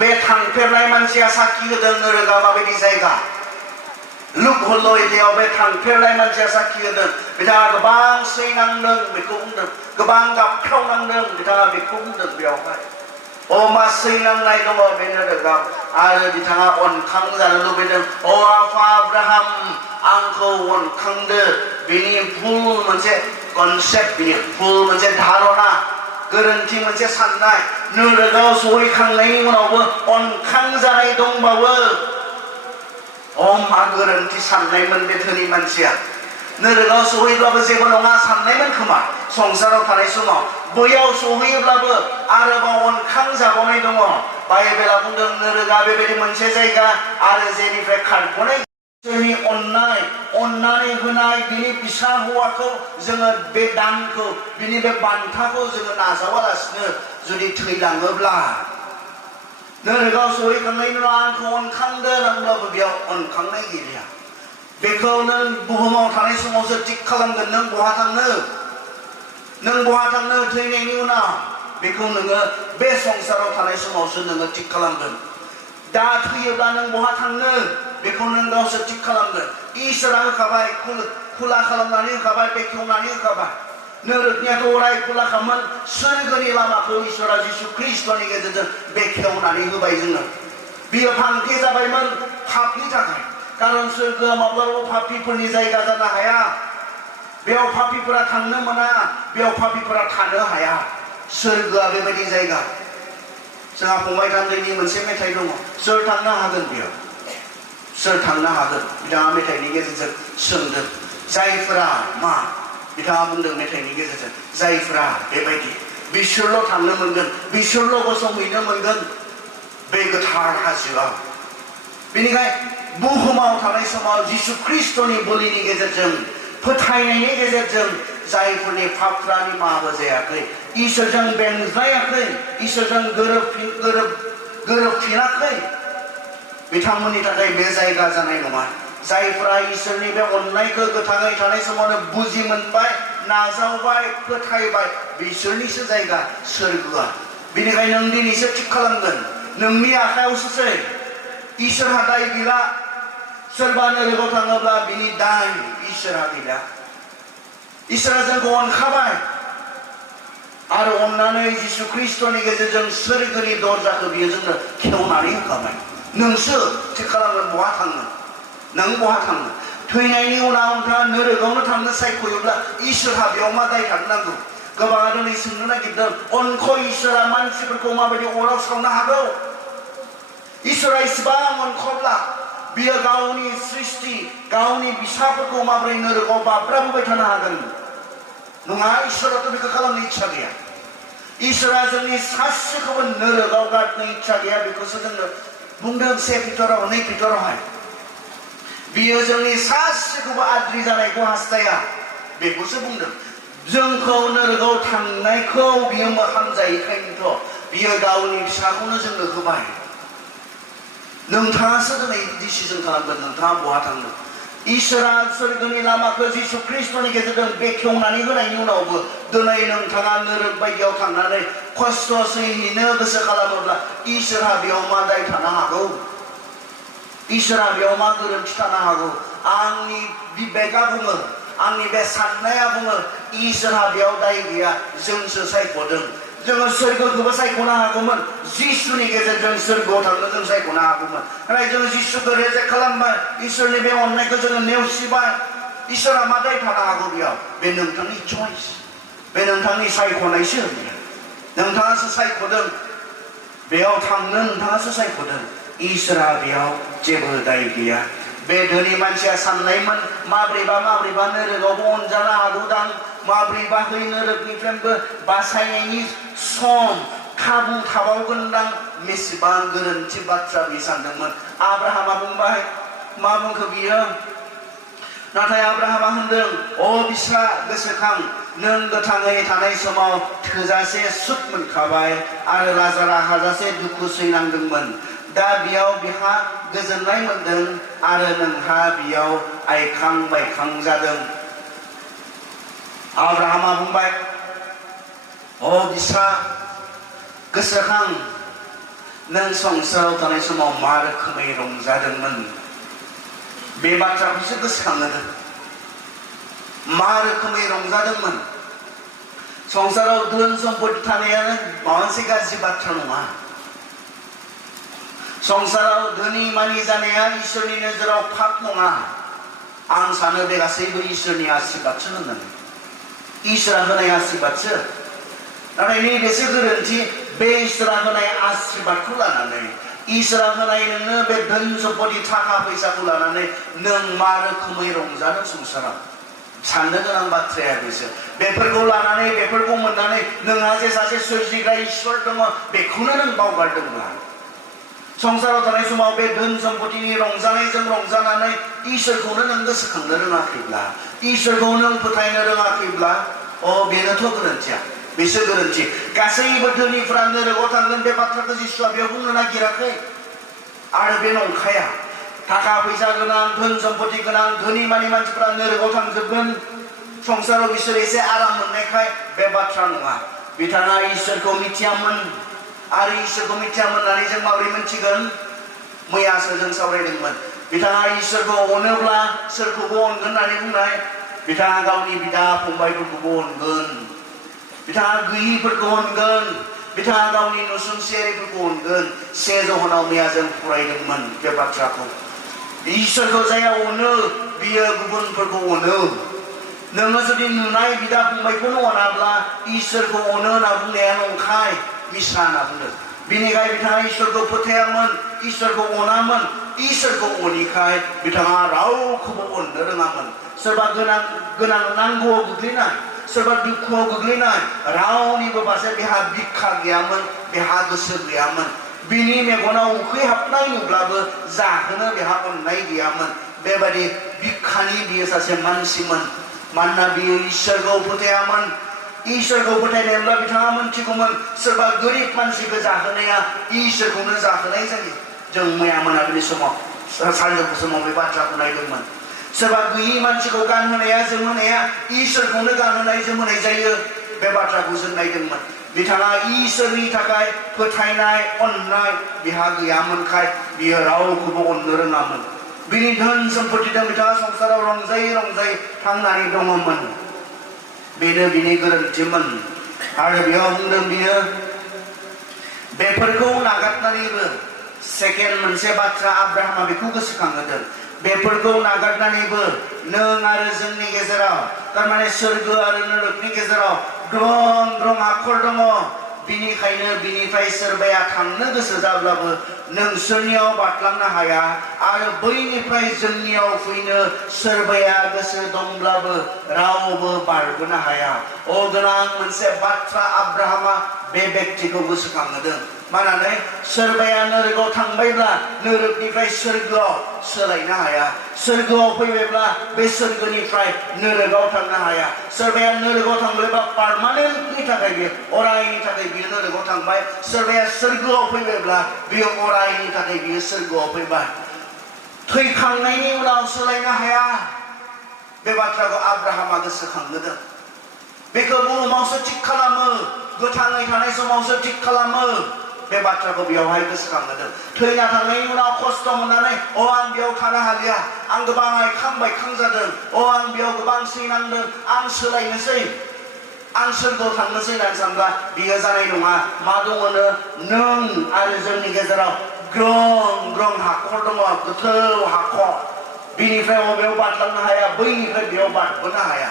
बे थांफेरनाय मानसिया साखि होदों नोरोगा माबायदि जायगा लुक हलयदेयाव बे थांफेरनाय मानसिया साखि होदों बिथाङा गोबां सैनांदों बेखौ बुंदों गोबां गाबख्रावनांदों बिथाङा बेखौ बुंदों बेयावहाय मा सैनांनाय दङ बे नोरोगाव आरो बिथाङा अनखां जानो लुबैदों अ आफा आब्राहाम आंखौ अनखांदो बिनि भुल मोनसे कनसेप्ट बियो भुल मोनसे धारणा गोरोन्थि मोनसे साननाय नोरोगाव सहैखांनायनि उनावबो अनखां जानाय दंबावो मा गोरोन्थि साननायमोन बे धोनि मानसिया नोरोगाव सहैब्लाबो जेबो नङा साननायमोन खोमा संसाराव थानाय समाव बैयाव सहैयोब्लाबो आरोबाव अनखां जाबावनाय दङ बाइबेला बुंदों नोरोगा बेबायदि मोनसे जायगा आरो जेनिफ्राय खारग'नाय जोंनि अननानै होनाय बिनि फिसा हौवाखौ जोङो बे दानखौ बिनि बे बान्थाखौ जोङो नाजावालासिनो जुदि थैलाङोब्ला नोरोगाव सहैखांनायनि उनाव आंखौ अनखांदो होनब्लाबो बेयाव अनखांनाय गैलिया बेखौ नों बुहुमाव थानाय समावसो थिग खालामगोन नों बहा थांनो थैनायनि उनाव बेखौ नोङो बे संसाराव थानाय समावसो नोङो थिग खालामगोन दा थैयोब्ला नों बहा थांनो बेखौ नों गावसो थिग खालामगोन इसोरा होखाबाय खुला खालामनानै होखाबाय बेखेवनानै होखाबाय नोरोगनियाथ' अराय खुलाखामोन सोरगोनि लामाखौ इसोरा जिसु ख्रिस्ट'नि गेजेरजों बेखेवनानै होबाय जोङो बियो फांथे जाबायमोन पापनि थाखाय कारन सोरगोआ माब्लाबाबो पापीफोरनि जायगा जानो हाया बेयाव पापीफोरा थांनो मोना बेयाव पापीफोरा थानो हाया सोरगोआ बेबायदि जायगा जोंहा फंबाय थान्दैनि मोनसे मेथाइ दङ सोर थांनो हागोन बेयाव सोर थांनो हागोन बिथाङा मेथाइनि गेजेरजों सोंदों जायफोरा मा बिथाङा बुंदों मेथाइनि गेजेरजों जायफोरा बेबायदि बिसोरल' थांनो मोनगोन बिसोरल' गसंहैनो मोनगोन बे गोथार हाजोआव बेनिखायनो बुहुमाव थानाय समाव जिसु ख्रिस्ट'नि बोलिनि गेजेरजों फोथायनायनि गेजेरजों जायफोरनि पापफ्रा निमाहा जायाखै इसोरजों बेंजायाखै इसोरजों गोरोबफिनाखै बिथांमोननि थाखाय बे जायगा जानाय नङा जायफोरा इसोरनि बे अननायखौ गोथाङै थानाय समावनो बुजि मोनबाय नाजावबाय फोथायबाय बिसोरनिसो जायगा सोरगोआ बेनिखायनो नों दिनैसो थिग खालामगोन नोंनि आखायावसोसै इसोरहा दाय गैला सोरबा नोरगोआव थाङोब्ला बिनि दाय इसोरहा गैला इसोरा जोंखौ अनखाबाय आरो अननानै जिसु ख्रिस्टनि गेजेरजों सोरगोनि दरजाखौ बियो जोंनो खेवनानै होखाबाय नोंसो थिग खालामगोन बहा थांगोन नों बहा थांगोन थैनायनि उनाव नोंथाङा नोरगोआवनो थांनो सायख'योब्ला इसोरहा बेयाव मा दाय थांनांगौ गोबाङा दिनै सोंनो नागिरदों अनख इसोरा मानसिफोरखौ माबायदि अराव सावनो हागौ इसोरा इसेबां अनखब्ला बियो गावनि सृष्टि गावनि फिसाफोरखौ माबोरै नोरगोआव बाब्राबोबाय थानो हागोन नङा इसोराथ' बेखौ खालामनो इच्छा गैया इसोरा जोंनि सासेखौबो नोरगोआव गारनो इच्छा गैया बेखौसो जोंनो बुंदों 2 पिटराव 2 पिटरावहाय बियो जोंनि सासेखौबो आद्रि जानायखौ हास्थाया बेखौसो बुंदों जोंखौ नोरगोआव थांनायखौ बियो हामजायैखायनोथ' बियो गावनि फिसाखौनो जोंनो होबाय नोंथाङासो दिनै डिसिजन खालामगोन नोंथाङा बहा थांगोन इसोरा सोरगोनि लामाखौ जिसु ख्रिस्टनि गेजेरजों बेखेवनानै होनायनि उनावबो दिनै नोंथाङा नोरग बायदियाव थांनानै खस्थ' सैहैनो गोसो खालामोब्ला इसोरहा बेयाव मा दाय थानो हागौ इसोरा बेयाव मा गोरोन्थि थानो हागौ आंनि बिबेकआ बुङो आंनि बे साननाया बुङो इसोरहा बेयाव दाय गैया जोंसो सायख'दों जोङो सोरगोखौबो सायख'नो हागौमोन जिसुनि गेजेरजों सोरगोआव थांनो जों सायख'नो हागौमोन नाथाय जोङो जिसुखौ रेजेक्ट खालामबाय इसोरनि बे अननायखौ जोङो नेवसिबाय इसोरा मा दाय थानो हागौ बेयाव बे नोंथांनि चइस बे नोंथांनि सायख'नायसो नोंथाङासो सायख'दों बेयाव थांनो नोंथाङासो सायख'दों इसोरा बेयाव जेबो दाय गैया बे धोनि मानसिया साननायमोन माब्रैबा नोरगोआवबो अनजानो हागौदां माब्रैबा बै नोरगनिफ्रायबो बासायनायनि सम खाबु थाबावगोनदां बेसेबां गोरोन्थि बाथ्रा बे सानदोंमोन आब्राहामा बुंबाय मा बुंखो बियो नाथाय आब्राहामा होनदों अ बिस्रा गोसोखां नों गोथाङै थानाय समाव थोजासे सुख मोनखाबाय आरो लाजारा हाजासे दुखु सैनांदोंमोन दा बेयाव बिहा गोजोननाय मोनदों आरो नोंहा बेयाव आइखां बायखां जादों आब्राहामा बुंबाय अ बिस्रा गोसोखां नों संसाराव थानाय समाव मा रोखोमै रंजादोंमोन बे बाथ्राखौसो गोसोखांदों मा रोखोमै रंजादोंमोन संसाराव धोन सम्पति थानायानो माबा मोनसे गाज्रि बाथ्रा नङा संसाराव धोनि मानि जानाया इसोरनि नोजोराव पाप नङा आं सानो बे गासैबो इसोरनि आशीर्बादसो होननानै इसोरा होनाय आशीर्बादसो नाथाय नैबेसो गोरोन्थि बे इसोरा होनाय आशीर्बादखौ लानानै इसोरा होनाय नोंनो बे धोन सम्पति थाखा फैसाखौ लानानै नों मा रोखोमै रंजानो संसाराव साननो गोनां बाथ्राया बेसो बेफोरखौ लानानै बेफोरखौ मोननानै नोंहा जे सासे सोरजिग्रा इसोर दङ बेखौनो नों बावगारदोंब्ला संसाराव थानाय समाव बे धोन सम्पतिनि रंजानायजों रंजानानै इसोरखौनो नों गोसोखांनो रोङाखैब्ला इसोरखौ नों फोथायनो रोङाखैब्ला अ बेनोथ' गोरोन्थिया बेसो गोरोन्थि गासैबो धोनिफ्रा नोरगोआव थांगोन बे बाथ्राखौ जिसुआ बेयाव बुंनो नागिराखै आरो बे नंखाया थाखा फैसा गोनां धोन सम्पति गोनां धोनि मानि मानसिफ्रा नोरगोआव थांजोबगोन संसाराव बिसोर एसे आराम मोननायखाय बे बाथ्रा नङा बिथाङा इसोरखौ मिथियामोन आरो इसोरखौ मिथियामोन होननानै जों माबोरै मिथिगोन मैयासो जों सावरायदोंमोन बिथाङा इसोरखौ अनोब्ला सोरखौबो अनगोन होननानै बुंनाय बिथाङा गावनि बिदा फंबायफोरखौबो अनगोन बिथाङा गैयिफोरखौ अनगोन बिथाङा गावनि नसुंसेयारिफोरखौ अनगोन 1 ज'नाव मैया जों फरायदोंमोन बे बाथ्राखौ इसोरखौ जाया अनो बियो गुबुनफोरखौ अनो नोङो जुदि नुनाय बिदा फंबायखौनो अनाब्ला इसोरखौ अनो होनना बुंनाया नंखाय मिसा होनना बुंदों बिनिखाय बिथाङा इसोरखौ फोथायामोन इसोरखौ अनामोन इसोरखौ अनिखाय बिथाङा रावखौबो अननो रोङामोन सोरबा गोनां नांगौआव गोग्लैनाय सोरबा दुखुआव गोग्लैनाय रावनिबो फारसे बेहा बिखा गैयामोन बेहा गोसो गैयामोन बिनि मेगनाव उखैहाबनाय नुब्लाबो जाहोनो बेहा अननाय गैयामोन बेबायदि बिखानि बियो सासे मानसिमोन मानोना बियो इसोरखौ फोथायामोन इसोरखौ फोथायनायब्ला बिथाङा मोनथिगौमोन सोरबा गोरिब मानसिखौ जाहोनाया इसोरखौनो जाहोनाय जायो जों मैया मोनाबिलि समाव सानजौफु समाव बे बाथ्राखौ नायदोंमोन सोरबा गैयि मानसिखौ गानहोनाया जोमहोनाया इसोरखौनो गानहोनाय जोमहोनाय जायो बे बाथ्राखौ जों नायदोंमोन बिथाङा इसोरनि थाखाय फोथायनाय अननाय बिहा गैयामोनखाय बियो रावखौबो अननो रोङामोन बिनि धोन सम्पतिजों बिथाङा संसाराव रंजायै रंजायै थांनानै दङमोन बेनो बिनि गोरोन्थिमोन आरो बेयाव बुंदों बियो बेफोरखौ नागारनानैबो सेकेन्ड मोनसे बाथ्रा आब्राहामा बेखौ गोसोखांहोदों बेफोरखौ नागारनानैबो नों आरो जोंनि गेजेराव थारमाने सोरगो आरो नरकनि गेजेराव दं हाखर दङ बिनिखायनो बिनिफ्राय सोरबाया थांनो गोसो जाब्लाबो नोंसोरनियाव बारलांनो हाया आरो बैनिफ्राय जोंनियाव फैनो सोरबाया गोसो दंब्लाबो रावबो बारबोनो हाया गोनां मोनसे बाथ्रा आब्राहामा बे व्यक्तिखौ गोसोखांहोदों मानोना सोरबाया नरकआव थांबायब्ला नरकनिफ्राय सोरगोआव सोलायनो हाया सोरगोआव फैबायब्ला बे सोरगोनिफ्राय नरकआव थांनो हाया सोरबाया नरकआव थांबायबा पार्मानेन्टनि थाखाय बियो अरायनि थाखाय बियो नरकआव थांबाय सोरबाया सोरगोआव फैबायब्ला बियो अरायनि थाखाय बियो सोरगोआव फैबाय थैखांनायनि उनाव सोलायनो हाया बे बाथ्राखौ आब्राहामा गोसोखांहोदों बेखौ बुहुमावसो थिग खालामो गोथाङै थानाय समावसो थिग खालामो बे बाथ्राखौ बेयावहाय गोसोखांहोदों थैना थांनायनि उनाव खस्थ' मोननानै आं बेयाव थानो हालिया आं गोबां आइखां बायखां जादों आं बेयाव गोबां सैनांदों आं सोलायनोसै आं सोरगोआव थांनोसै होननानै सानब्ला बियो जानाय नङा मा दङनो नों आरो जोंनि गेजेराव ग्रं हाखर दङ गोथौ हाखर बिनिफ्राय बबेयाव बारलांनो हाया बैनिफ्राय बेयाव बारबोनो हाया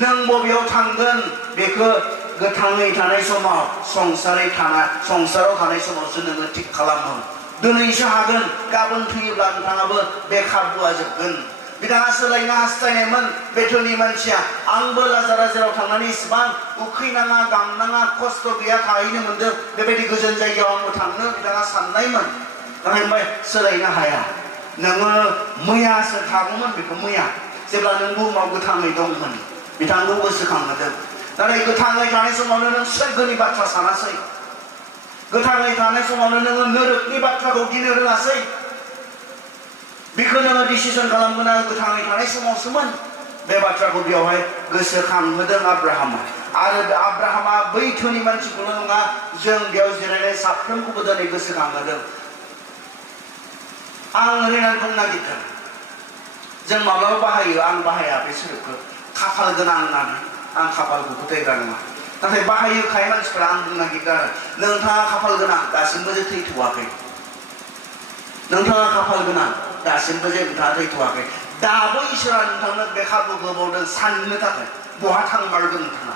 नों बबेयाव थांगोन बेखौ गोथाङै थानाय समाव संसाराव थानाय समावसो नोङो थिग खालामो दिनैसो हागोन गाबोन थैयोब्ला नोंथाङाबो बे खाबुआ जोबगोन बिथाङा सोलायनो हास्थायनायमोन बे धोनि मानसिया आंबो लाजारा जेराव थांनानै इसिबां उखैनाङा गांनाङा खस्थ' गैया थाहैनो मोनदों बेबायदि गोजोन जायगायाव आंबो थांनो बिथाङा साननायमोन नाथाय सोलायनो हाया नोङो मैयासो थागौमोन बेखौ मैया जेब्ला नों बुहुमाव गोथाङै दंमोन बिथांखौ गोसोखांहोदों नाथाय गोथाङै थानाय समावनो नों सोरगोनि बाथ्रा सानासै गोथाङै थानाय समावनो नोङो नरकनि बाथ्राखौ गिनो रोङासै बेखौ नोङो डिसिसन खालामगोन गोथाङै थानाय समावसोमोन बे बाथ्राखौ बेयावहाय गोसोखांहोदों आब्राहामा आरो आब्राहामा बै धोनि मानसिखौल' नङा जों बेयाव जिरायनाय साफ्रोमखौबो दिनै गोसोखांहोदों आं ओरैनो बुंनो नागिरदों जों माब्लाबा बाहायो आं बाहाया बे सोदोबखौ खाफाल गोनां होननानै आं खाफालखौ फोथायग्रा नङा नाथाय बाहायोखाय मानसिफोरा आं बुंनो नागिरदों नोंथाङा खाफाल गोनां दासिमबो जे थैथ'वाखै नोंथाङा खाफाल गोनां दासिमबो जे नोंथाङा थैथ'वाखै दाबो इसोरा नोंथांनो बे खाबुखौ होबावदों साननो थाखाय बहा थांमारगोन नोंथाङा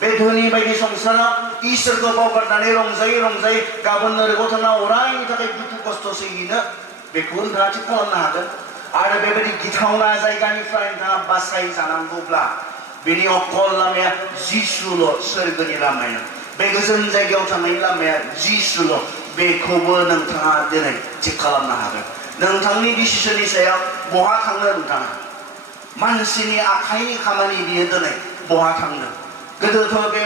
बे धोनि बायदि संसाराव इसोरखौ बावगारनानै रंजायै गाबोन नरकआव थांना अरायनि थाखाय दुखु खस्थ' सैहैनो बेखौ नोंथाङा थिग खालामनो हागोन आरो बेबायदि गिथावना जायगानिफ्राय नोंथाङा बासायजानांगौब्ला बेनि अकल लामाया जिसुल' सोरगोनि लामाया बे गोजोन जायगायाव थांनायनि लामाया जिसुल' बेखौबो नोंथाङा दिनै थिग खालामनो हागोन नोंथांनि डिसिसननि सायाव बहा थांनो नोंथाङा मानसिनि आखाइनि खामानि बियो दिनै बहा थांनो गोदोथ' बे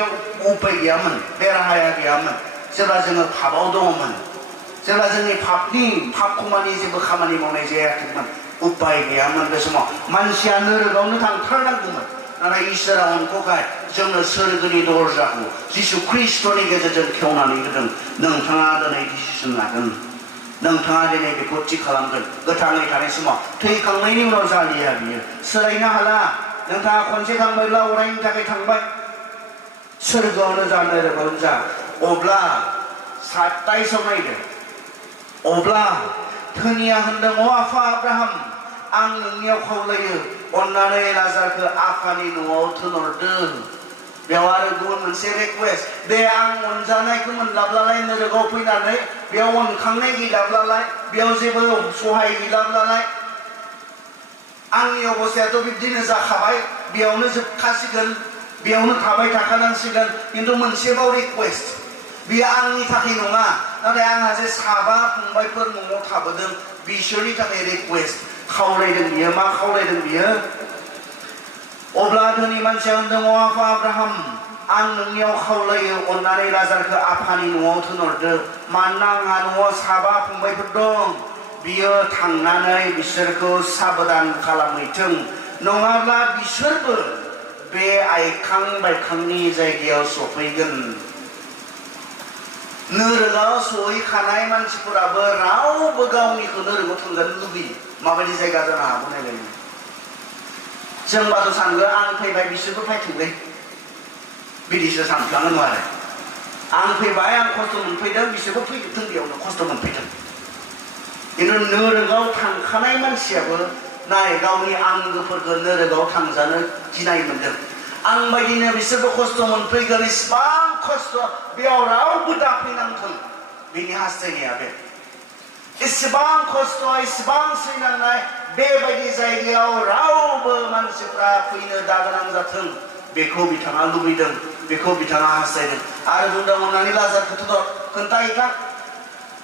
उपाय गैयामोन बे राहाया गैयामोन जेब्ला जोङो पापआव दङमोन जेब्ला जोंनि पापखौमानि जेबो खामानि मावनाय जायाखैमोन उपाय गैयामोन बे समाव मानसिया नरकआवनो थांथारनांगौमोन नाथाय इसोरा अनख'खाय जोंनो सोरगोनि दरजाखौ जिसु ख्रिस्ट'नि गेजेरजों खेवनानै होदों नोंथाङा दिनै डिसिसन लागोन नोंथाङा दिनै बेखौ थि खालामगोन गोथाङै थानाय समाव थैखांनायनि उनाव जालिया बियो सोलायनो हाला नोंथाङा खनसे थांबायब्ला अरायनि थाखाय थांबाय सोरगोआवनो जा नरकआवनो जा अब्ला 27 नायदो अब्ला धोनिया होनदों आफा आब्राहाम आं नोंनियाव खावलायो अन्नानै लाजारखौ आफानि न'आव थिनहरदो बेयाव आरो गुबुन मोनसे रिक्वेस्ट दे आं अनजानायखौ मोनलाब्लालाय नरकआव फैनानै बेयाव अनखांनाय गैलाब्लालाय बेयाव जेबो सहाय गैलाब्लालाय आंनि अबस्थायाथ' बिब्दिनो जाखाबाय बेयावनो जोबखासिगोन बेयावनो थाबाय थाखानांसिगोन खिन्थु मोनसेबाव रिक्वेस्ट बेयो आंनि थाखाय नङा नाथाय आंहा जे साबा फंबायफोर न'आव थाबोदों बिसोरनि थाखाय रिक्वेस्ट खावलायदों बियो मा खावलायदों बियो अब्ला धोनि मानसिया होनदों आफा आब्राहाम आं नोंनियाव खावलायो अननानै लाजारखौ आफानि न'आव थिनहरदो मानोना आंहा न'आव साबा फंबायफोर दं बियो थांनानै बिसोरखौ साबधान खालामहैथों नङाब्ला बिसोरबो बे आइखां बायखांनि जायगायाव सफैगोन नोरोगाव सहैखानाय मानसिफोराबो रावबो गावनिखौ नोरोगाव थांजानो लुबैयो माबायदि जायगा जानो हागौ नायलाय जोंबाथ' सानगोन आं फैबाय बिसोरबो फैथोंलै बिदिसो सानफ्लाङो आरो आं फैबाय आं खस्थ' मोनफैदों बिसोरबो फैथों बेयावनो खस्थ' मोनफैथों खिन्थु नोरोगाव थांखानाय मानसियाबो नाय गावनि आंगोफोरखौ नोरोगाव थांजानो गिनाय मोनदों आं बायदिनो बिसोरबो खस्थ' मोनफैगोन इसिबां खस्थ' बेयाव रावबो दाफैनांथों बेनि हास्थायनाया बे इसिबां खस्थ' इसिबां सैनांनाय बेबायदि जायगायाव रावबो मानसिफ्रा फैनो दागोनां जाथों बेखौ बिथाङा लुबैदों बेखौ बिथाङा हास्थायदों आरो बुंदों अननानै लाजारखौथ' खोन्थाहैथां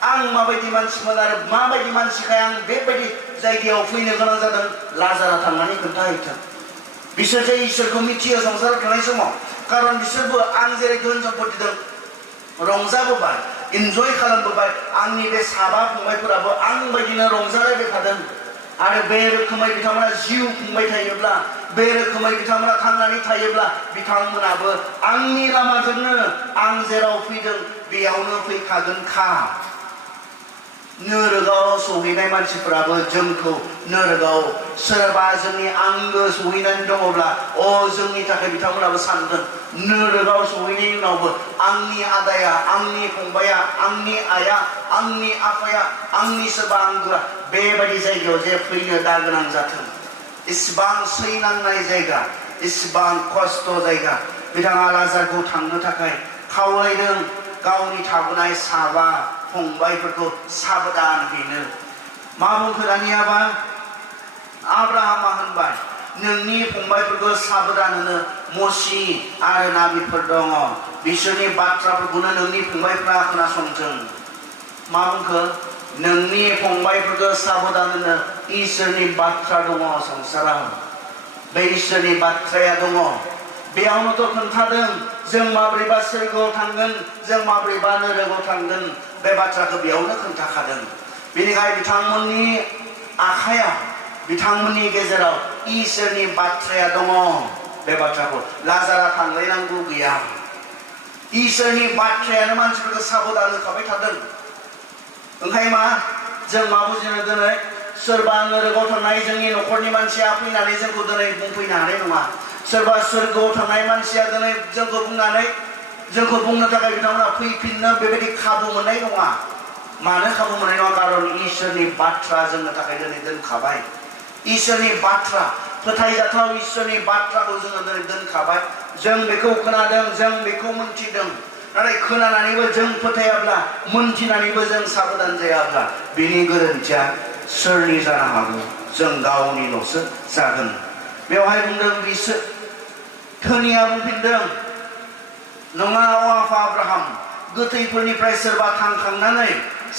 आं माबायदि मानसिमोन आरो माबायदि मानसिखाय आं बेबायदि जायगायाव फैनो गोनां जादों लाजारा थांनानै खोन्थाहैथों बिसोर जे इसोरखौ मिथियो संसाराव थानाय समाव खारन बिसोरबो आं जेरै धोन सम्पति दं रंजाबोबाय इन्जय खालामबोबाय आंनि बे साबा फंबायफोराबो आं बायदिनो रंजालायबाय थादों आरो बे रोखोमै बिथांमोना जिउ खुंबाय थायोब्ला बे रोखोमै बिथांमोना थांनानै थायोब्ला बिथांमोनाबो आंनि लामाजोंनो आं जेराव फैदों बेयावनो फैखागोनखा नोरोगाव सहैनाय मानसिफोराबो जोंखौ नोरोगाव सोरबा जोंनि आंगो सहैनानै दङब्ला जोंनि थाखाय बिथांमोनाबो सानगोन नोरोगाव सहैनायनि उनावबो आंनि आदाया आंनि फंबाया आंनि आइया आंनि आफाया आंनि सोरबा आंगोआ बेबायदि जायगायाव जे फैनो दागोनां जाथों इसिबां सैनांनाय जायगा इसिबां खस्थ' जायगा बिथाङा लाजारखौ थांनो थाखाय खावलायदों गावनि थाबोनाय साबा फंबायफोरखौ साबधान हैनो मा बुंखो दानियाबा आब्राहामा होनबाय नोंनि फंबायफोरखौ साबधान होनो मसी आरो नाबिफोर दङ बिसोरनि बाथ्राफोरखौनो नोंनि फंबायफ्रा खोनासंथों मा बुंखो नोंनि फंबायफोरखौ साबधान होनो इसोरनि बाथ्रा दङ संसाराव बे इसोरनि बाथ्राया दङ बेयावनोथ' खोन्थादों जों माब्रैबा सोरगोआव थांगोन जों माब्रैबा नोरोगाव थांगोन बे बाथ्राखौ बेयावनो खोन्थाखादों बेनिखायनो बिथांमोननि आखायाव बिथांमोननि गेजेराव इसोरनि बाथ्राया दङ बे बाथ्राखौ लाजारा थांलायनांगौ गैया इसोरनि बाथ्रायानो मानसिफोरखौ साबधान होखाबाय थादों ओंखाय मा जों मा बुजिनो दिनै सोरबा नोरोगाव थांनाय जोंनि न'खरनि मानसिया फैनानै जोंखौ दिनै बुंफैनो हानाय नङा सोरबा सोरगोआव थांनाय मानसिया दिनै जोंखौ बुंनानै जोंखौ बुंनो थाखाय बिथांमोना फैफिननो बेबायदि खाबु मोननाय नङा मानो खाबु मोननाय नङा खारन इसोरनि बाथ्रा जोंनो थाखाय दिनै दोनखाबाय इसोरनि बाथ्रा फोथायजाथाव इसोरनि बाथ्राखौ जोङो दिनै दोनखाबाय जों बेखौ खोनादों जों बेखौ मोनथिदों नाथाय खोनानानैबो जों फोथायाब्ला मोनथिनानैबो जों साबधान जायाब्ला बिनि गोरोन्थिया सोरनि जानो हागौ जों गावनिल'सो जागोन बेवहाय बुंदों बिसोर धोनिया बुंफिनदों नङा आफा आब्राहाम गोथैफोरनिफ्राय सोरबा थांखांनानै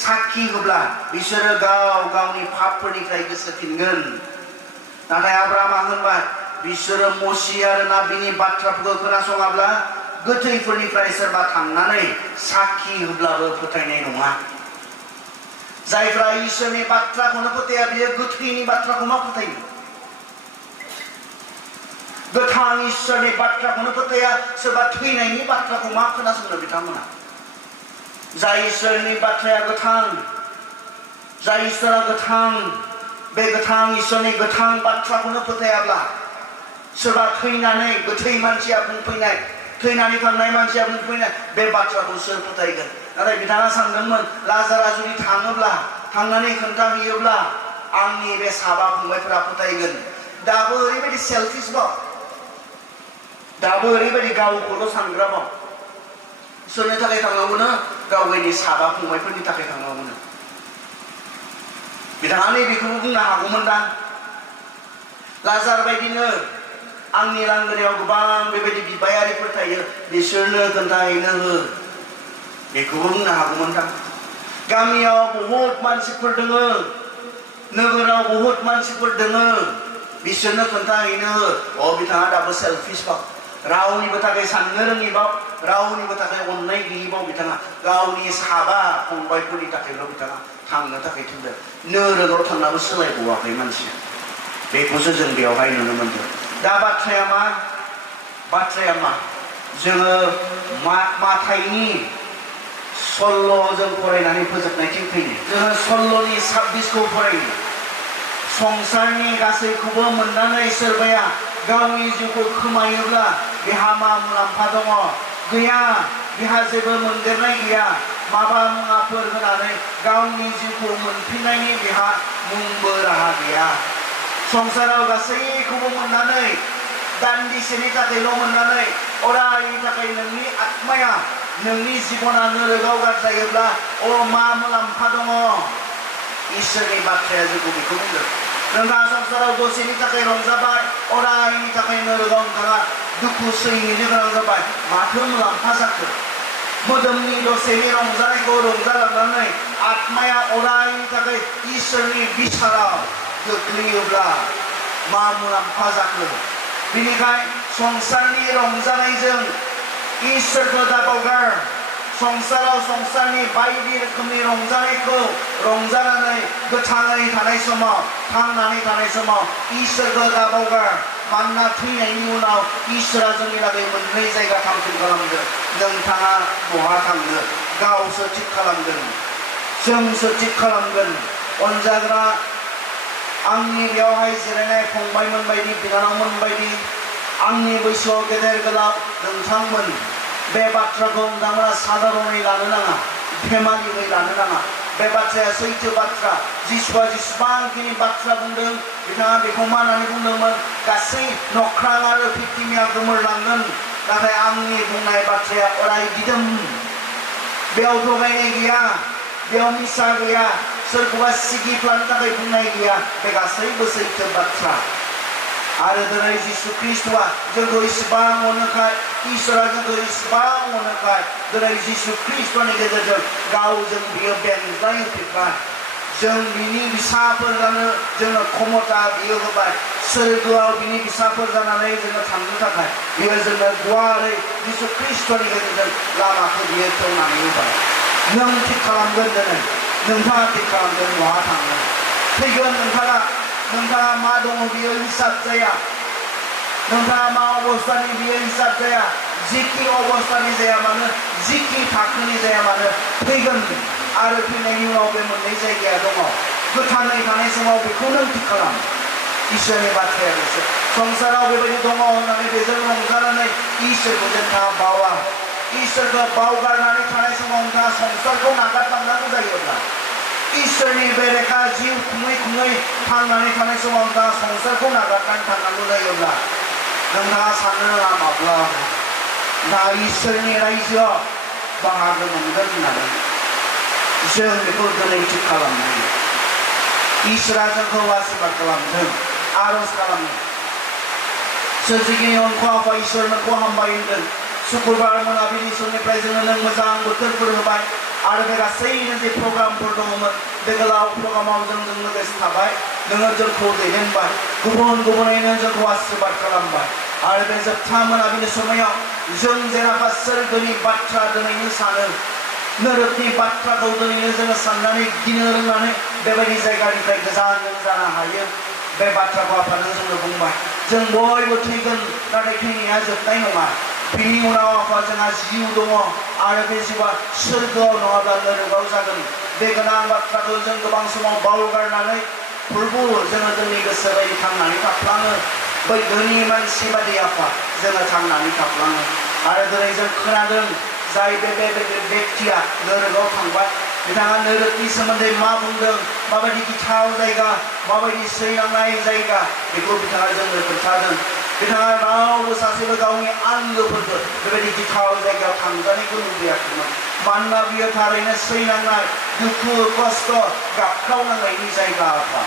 साखि होब्ला बिसोरो गाव गावनि पापफोरनिफ्राय गोसोफिनगोन नाथाय आब्राहामा होनबाय बिसोरो मसी आरो नाबिनि बाथ्राफोरखौ खोनासङाब्ला गोथैफोरनिफ्राय सोरबा थांनानै साखि होब्लाबो फोथायनाय नङा जायफ्रा इसोरनि बाथ्राखौनो फोथाया बियो गोथैनि बाथ्राखौ मा फोथायो गोथां इसोरनि बाथ्राखौनो फोथाया सोरबा थैनायनि बाथ्राखौ मा खोनासंनो बिथांमोना जाय इसोरनि बाथ्राया गोथां जाय इसोरा गोथां बे गोथां इसोरनि गोथां बाथ्राखौनो फोथायाब्ला सोरबा थैनानै गोथै मानसिया बुंफैनाय थैनानै थांनाय मानसिया बुंफैनाय बे बाथ्राखौ सोर फोथायगोन नाथाय बिथाङा सानदोंमोन लाजारा जुदि थाङोब्ला थांनानै खोन्थाहैयोब्ला आंनि बे साबा फंबायफोरा फोथायगोन दाबो ओरैबायदि सेल्फिश बाव दाबो ओरैबायदि गावखौल' सानग्रा बाव सोरनि थाखाय थांनांगौनो गाव गावनि साबा फंबायफोरनि थाखाय थांनांगौनो बिथाङा नैबेखौबो बुंनो हागौमोनदां लाजार बायदिनो आंनि लांगोनायाव गोबां बेबायदि बिबायारिफोर थायो बिसोरनो खोन्थाहैनो हो बेखौबो बुंनो हागौमोनदां गामियाव बहुत मानसिफोर दोङो नोगोराव बहुत मानसिफोर दोङो बिसोरनो खोन्थाहैनो हो बिथाङा दाबो सेल्फिश बाव रावनिबो थाखाय साननो रोङिबाव रावनिबो थाखाय अननाय गैयिबाव बिथाङा गावनि साबा फंबायफोरनि थाखायल' बिथाङा थांनो थाखाय थिनदों नोरोगाव थांनाबो सोलायबावाखै मानसिया बेखौसो जों बेवहाय नुनो मोनदों दा बाथ्राया मा जोङो माथाइनि 16 जों फरायनानै फोजोबनायथिं फैयो जोङो 16नि 26खौ फरायो संसारनि गासैखौबो मोननानै सोरबाया गावनि जिउखौ खोमायोब्ला बेहा मा मुलाम्फा दङ गैया बेहा जेबो मोनदेरनाय गैया माबा मुवाफोर होनानै गावनि जिउखौ मोनफिननायनि बेहा मुंबो राहा गैया संसाराव गासैखौबो मोननानै दान्दिसेनि थाखायल' मोननानै अरायनि थाखाय नोंनि आत्माया नोंनि जिबना नोरोगाव गारजायोब्ला मा मुलाम्फा दङ इसोरनि बाथ्राया जोंखौ बेखौ बुंदों नोंथाङा संसाराव दसेनि थाखाय रंजाबाय अरायनि थाखाय नोरोगाव नोंथाङा दुखु सैहैनो गोनां जाबाय माथो मुलाम्फा जाखो मोदोमनि दसेनि रंजानायखौ रंजालांनानै आत्माया अरायनि थाखाय इसोरनि बिसाराव गोग्लैयोब्ला मा मुलाम्फा जाखो बिनिखाय संसारनि रंजानायजों इसोरखौ दाबावगार संसाराव संसारनि बायदि रोखोमनि रंजानायखौ रंजानानै गोथाङै थानाय समाव थांनानै थानाय समाव इसोरखौ दाबावगार मानोना थैनायनि उनाव इसोरा जोंनि लागै मोननै जायगा थामथिम खालामदों नोंथाङा बहा थांनो गावसो थिग खालामगोन जोंसो थिग खालामगोन अनजाग्रा आंनि बेवहाय जिरायनाय फंबायमोन बायदि बिनानावमोन बायदि आंनि बैसोआव गेदेर गोलाव नोंथांमोन बे बाथ्राखौ नोंथांमोना साधारनै लानो नाङा धेमालियै लानो नाङा बे बाथ्राया सैथो बाथ्रा जिसुआ जेसेबांखिनि बाथ्रा बुंदों बिथाङा बेखौ मा होननानै बुंदोंमोन गासै नख्रां आरो पृथिबिया गोमोरलांगोन नाथाय आंनि बुंनाय बाथ्राया अराय दिदोम बेयाव थगायनाय गैया बेयाव मिसा गैया सोरखौबा सिगिफ्लानो थाखाय बुंनाय गैया बे गासैबो सैथो बाथ्रा आरो दिनै जिसु ख्रिस्टआ जोंखौ इसिबां अनोखाय इसोरा जोंखौ इसिबां अनोखाय दिनै जिसु ख्रिस्टनि गेजेरजों गावजों बियो बेंजाय होफिनबाय जों बिनि फिसाफोर जानो जोंनो क्षमता बियो होबाय सोरगोआव बिनि फिसाफोर जानानै जोङो थांनो थाखाय बियो जोंनो गुवारै जिसु ख्रिस्टनि गेजेरजों लामाखौ बियो खेवनानै होबाय नों थिग खालामगोन दिनै नोंथाङा थिग खालामगोन बहा थांगोन फैगोन नोंथाङा मा दङ बियो हिसाब जाया नोंथाङा मा अबस्थानि बियो हिसाब जाया जिखि अबस्थानि जाया मानो जिखि थाखोनि जाया मानो फैगोन आरो फैनायनि उनाव बे मोननै जायगाया दङ गोथाङै थानाय समाव बेखौ नों थिग खालाम इसोरनि बाथ्राया बेसो संसाराव बेबायदि दङ होननानै बेजों रंजानानै इसोरखौ नोंथाङा बावा इसोरखौ बावगारनानै थानाय समाव नोंथाङा संसारखौ नागारलांनांगौ जायोब्ला इसोरनि बेरेखा जिउ खुङै थांनानै थानाय समाव नोंथाङा संसारखौ नागारनानै थांनांगौ जायोब्ला नोंथाङा साननो नाङा माब्ला दा इसोरनि रायजोआव बाहागो मोनगोन होननानै जों बेखौ दिनै थिग खालामनांगौ इसोरा जोंखौ आशीर्बाद खालामदों आरज खालामदों सोरजिगिरि अनखौ आफा इसोर नोंखौ हामबाय होनदों शुक्रबार मोनाबिलि समनिफ्राय जोङो नों मोजां बोथोरफोर होबाय आरो बे गासैनो जे प्रग्रामफोर दङमोन बे गोलाव प्रग्रामाव जोंजों लोगोसे थाबाय नोङो जोंखौ दैदेनबाय गुबुनैनो जोंखौ आशीर्बाद खालामबाय आरो बे जोबथा मोनाबिलि समायाव जों जेरावबा सोरगोनि बाथ्रा दिनैनो सानो नोरोगनि बाथ्राखौ दिनैनो जोङो साननानै गिनो रोंनानै बेबायदि जायगानिफ्राय गोजान जानो हायो बे बाथ्राखौ आफादों जोंनो बुंबाय जों बयबो थैगोन नाथाय थैनाया जोबनाय नङा बिनि उनाव आफा जोंहा जिउ दङ आरो बे जिउआ सोरगोआव नङाब्ला नोरोगाव जागोन बे गोनां बाथ्राखौ जों गोबां समाव बावगारनानै प्रभु जोङो जोंनि गोसो बायदि थांनानै थाफ्लाङो बै धोनि मानसि बादि आफा जोङो थांनानै थाफ्लाङो आरो दिनै जों खोनादों जाय बे बेक्तिया नोरोगाव थांबाय बिथाङा नोरोगनि सोमोन्दै मा बुंदों माबायदि गिथाव जायगा माबायदि सैनांनाय जायगा बेखौ बिथाङा जोंनो खोन्थादों बिथाङा रावबो सासेबो गावनि आंगोफोरखौ बेबायदि गिथाव जायगायाव थांजानायखौ लुबैयाखैमोन मानोना बियो थारैनो सैनांनाय दुखु खस्थ' गाबख्रावनांनायनि जायगा आफा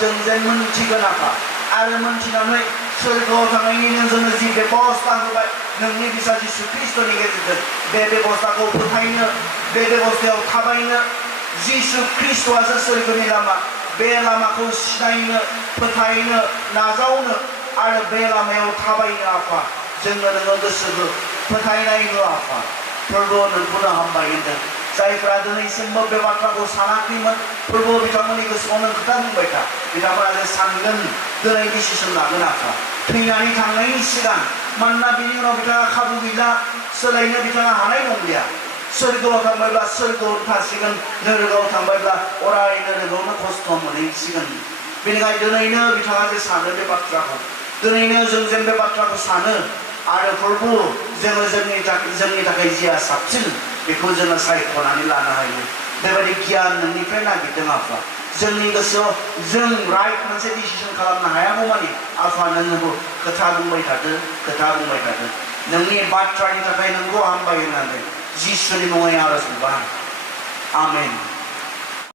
जों जेन मोनथिगोन आफा आरो मोनथिनानै सोरगोआव थांनायनि जोंनो जि बेबस्था होबाय नोंनि बिसा जिसु ख्रिस्टनि गेजेरजों बे बेबस्थाखौ फोथायनो बे बेबस्थायाव थाबायनो जिसु ख्रिस्टआसो सोरगोनि लामा बे लामाखौ सिनायनो फोथायनो नाजावनो आरो बे लामायाव थाबायनो आफा जोंनो नोङो गोसोखौ फोथायनाय हो आफा फोरबो नोंखौनो हामबाय होनदों जायफ्रा दिनैसिमबो बे बाथ्राखौ सानाखैमोन फोरबो बिथांमोननि गोसोआव नों खोथा बुंबाय था बिथांमोना जे सानगोन दिनै डिसिसन लागोन आफा थैनानै थांनायनि सिगां मानोना बिनि उनाव बिथाङा खाबु गैला सोलायनो बिथाङा हानाय नंलिया सोरगोआव थांबायब्ला सोरगोआव थासिगोन नोरगोआव थांबायब्ला अराय नोरगोआवनो खस्थ' मोनहैसिगोन बेनिखायनो दिनैनो बिथाङा जे सानो बे बाथ्राखौ दिनैनो जों जेन बे बाथ्राखौ सानो आरो प्रभु जोङो जोंनि थाखाय जिया साबसिन बेखौ जोङो सायख'नानै लानो हायो बेबायदि गियान नोंनिफ्राय नागिरदों आफा जोंनि गोसोआव जों राइट मोनसे डिसिसन खालामनो हायागौ मानि आफा नोंखौ खोथा बुंबाय थादो नोंनि बाथ्रानि थाखाय नोंखौ हामबाय होननानै जिसुनि मुङै आरज बिबाय आमेन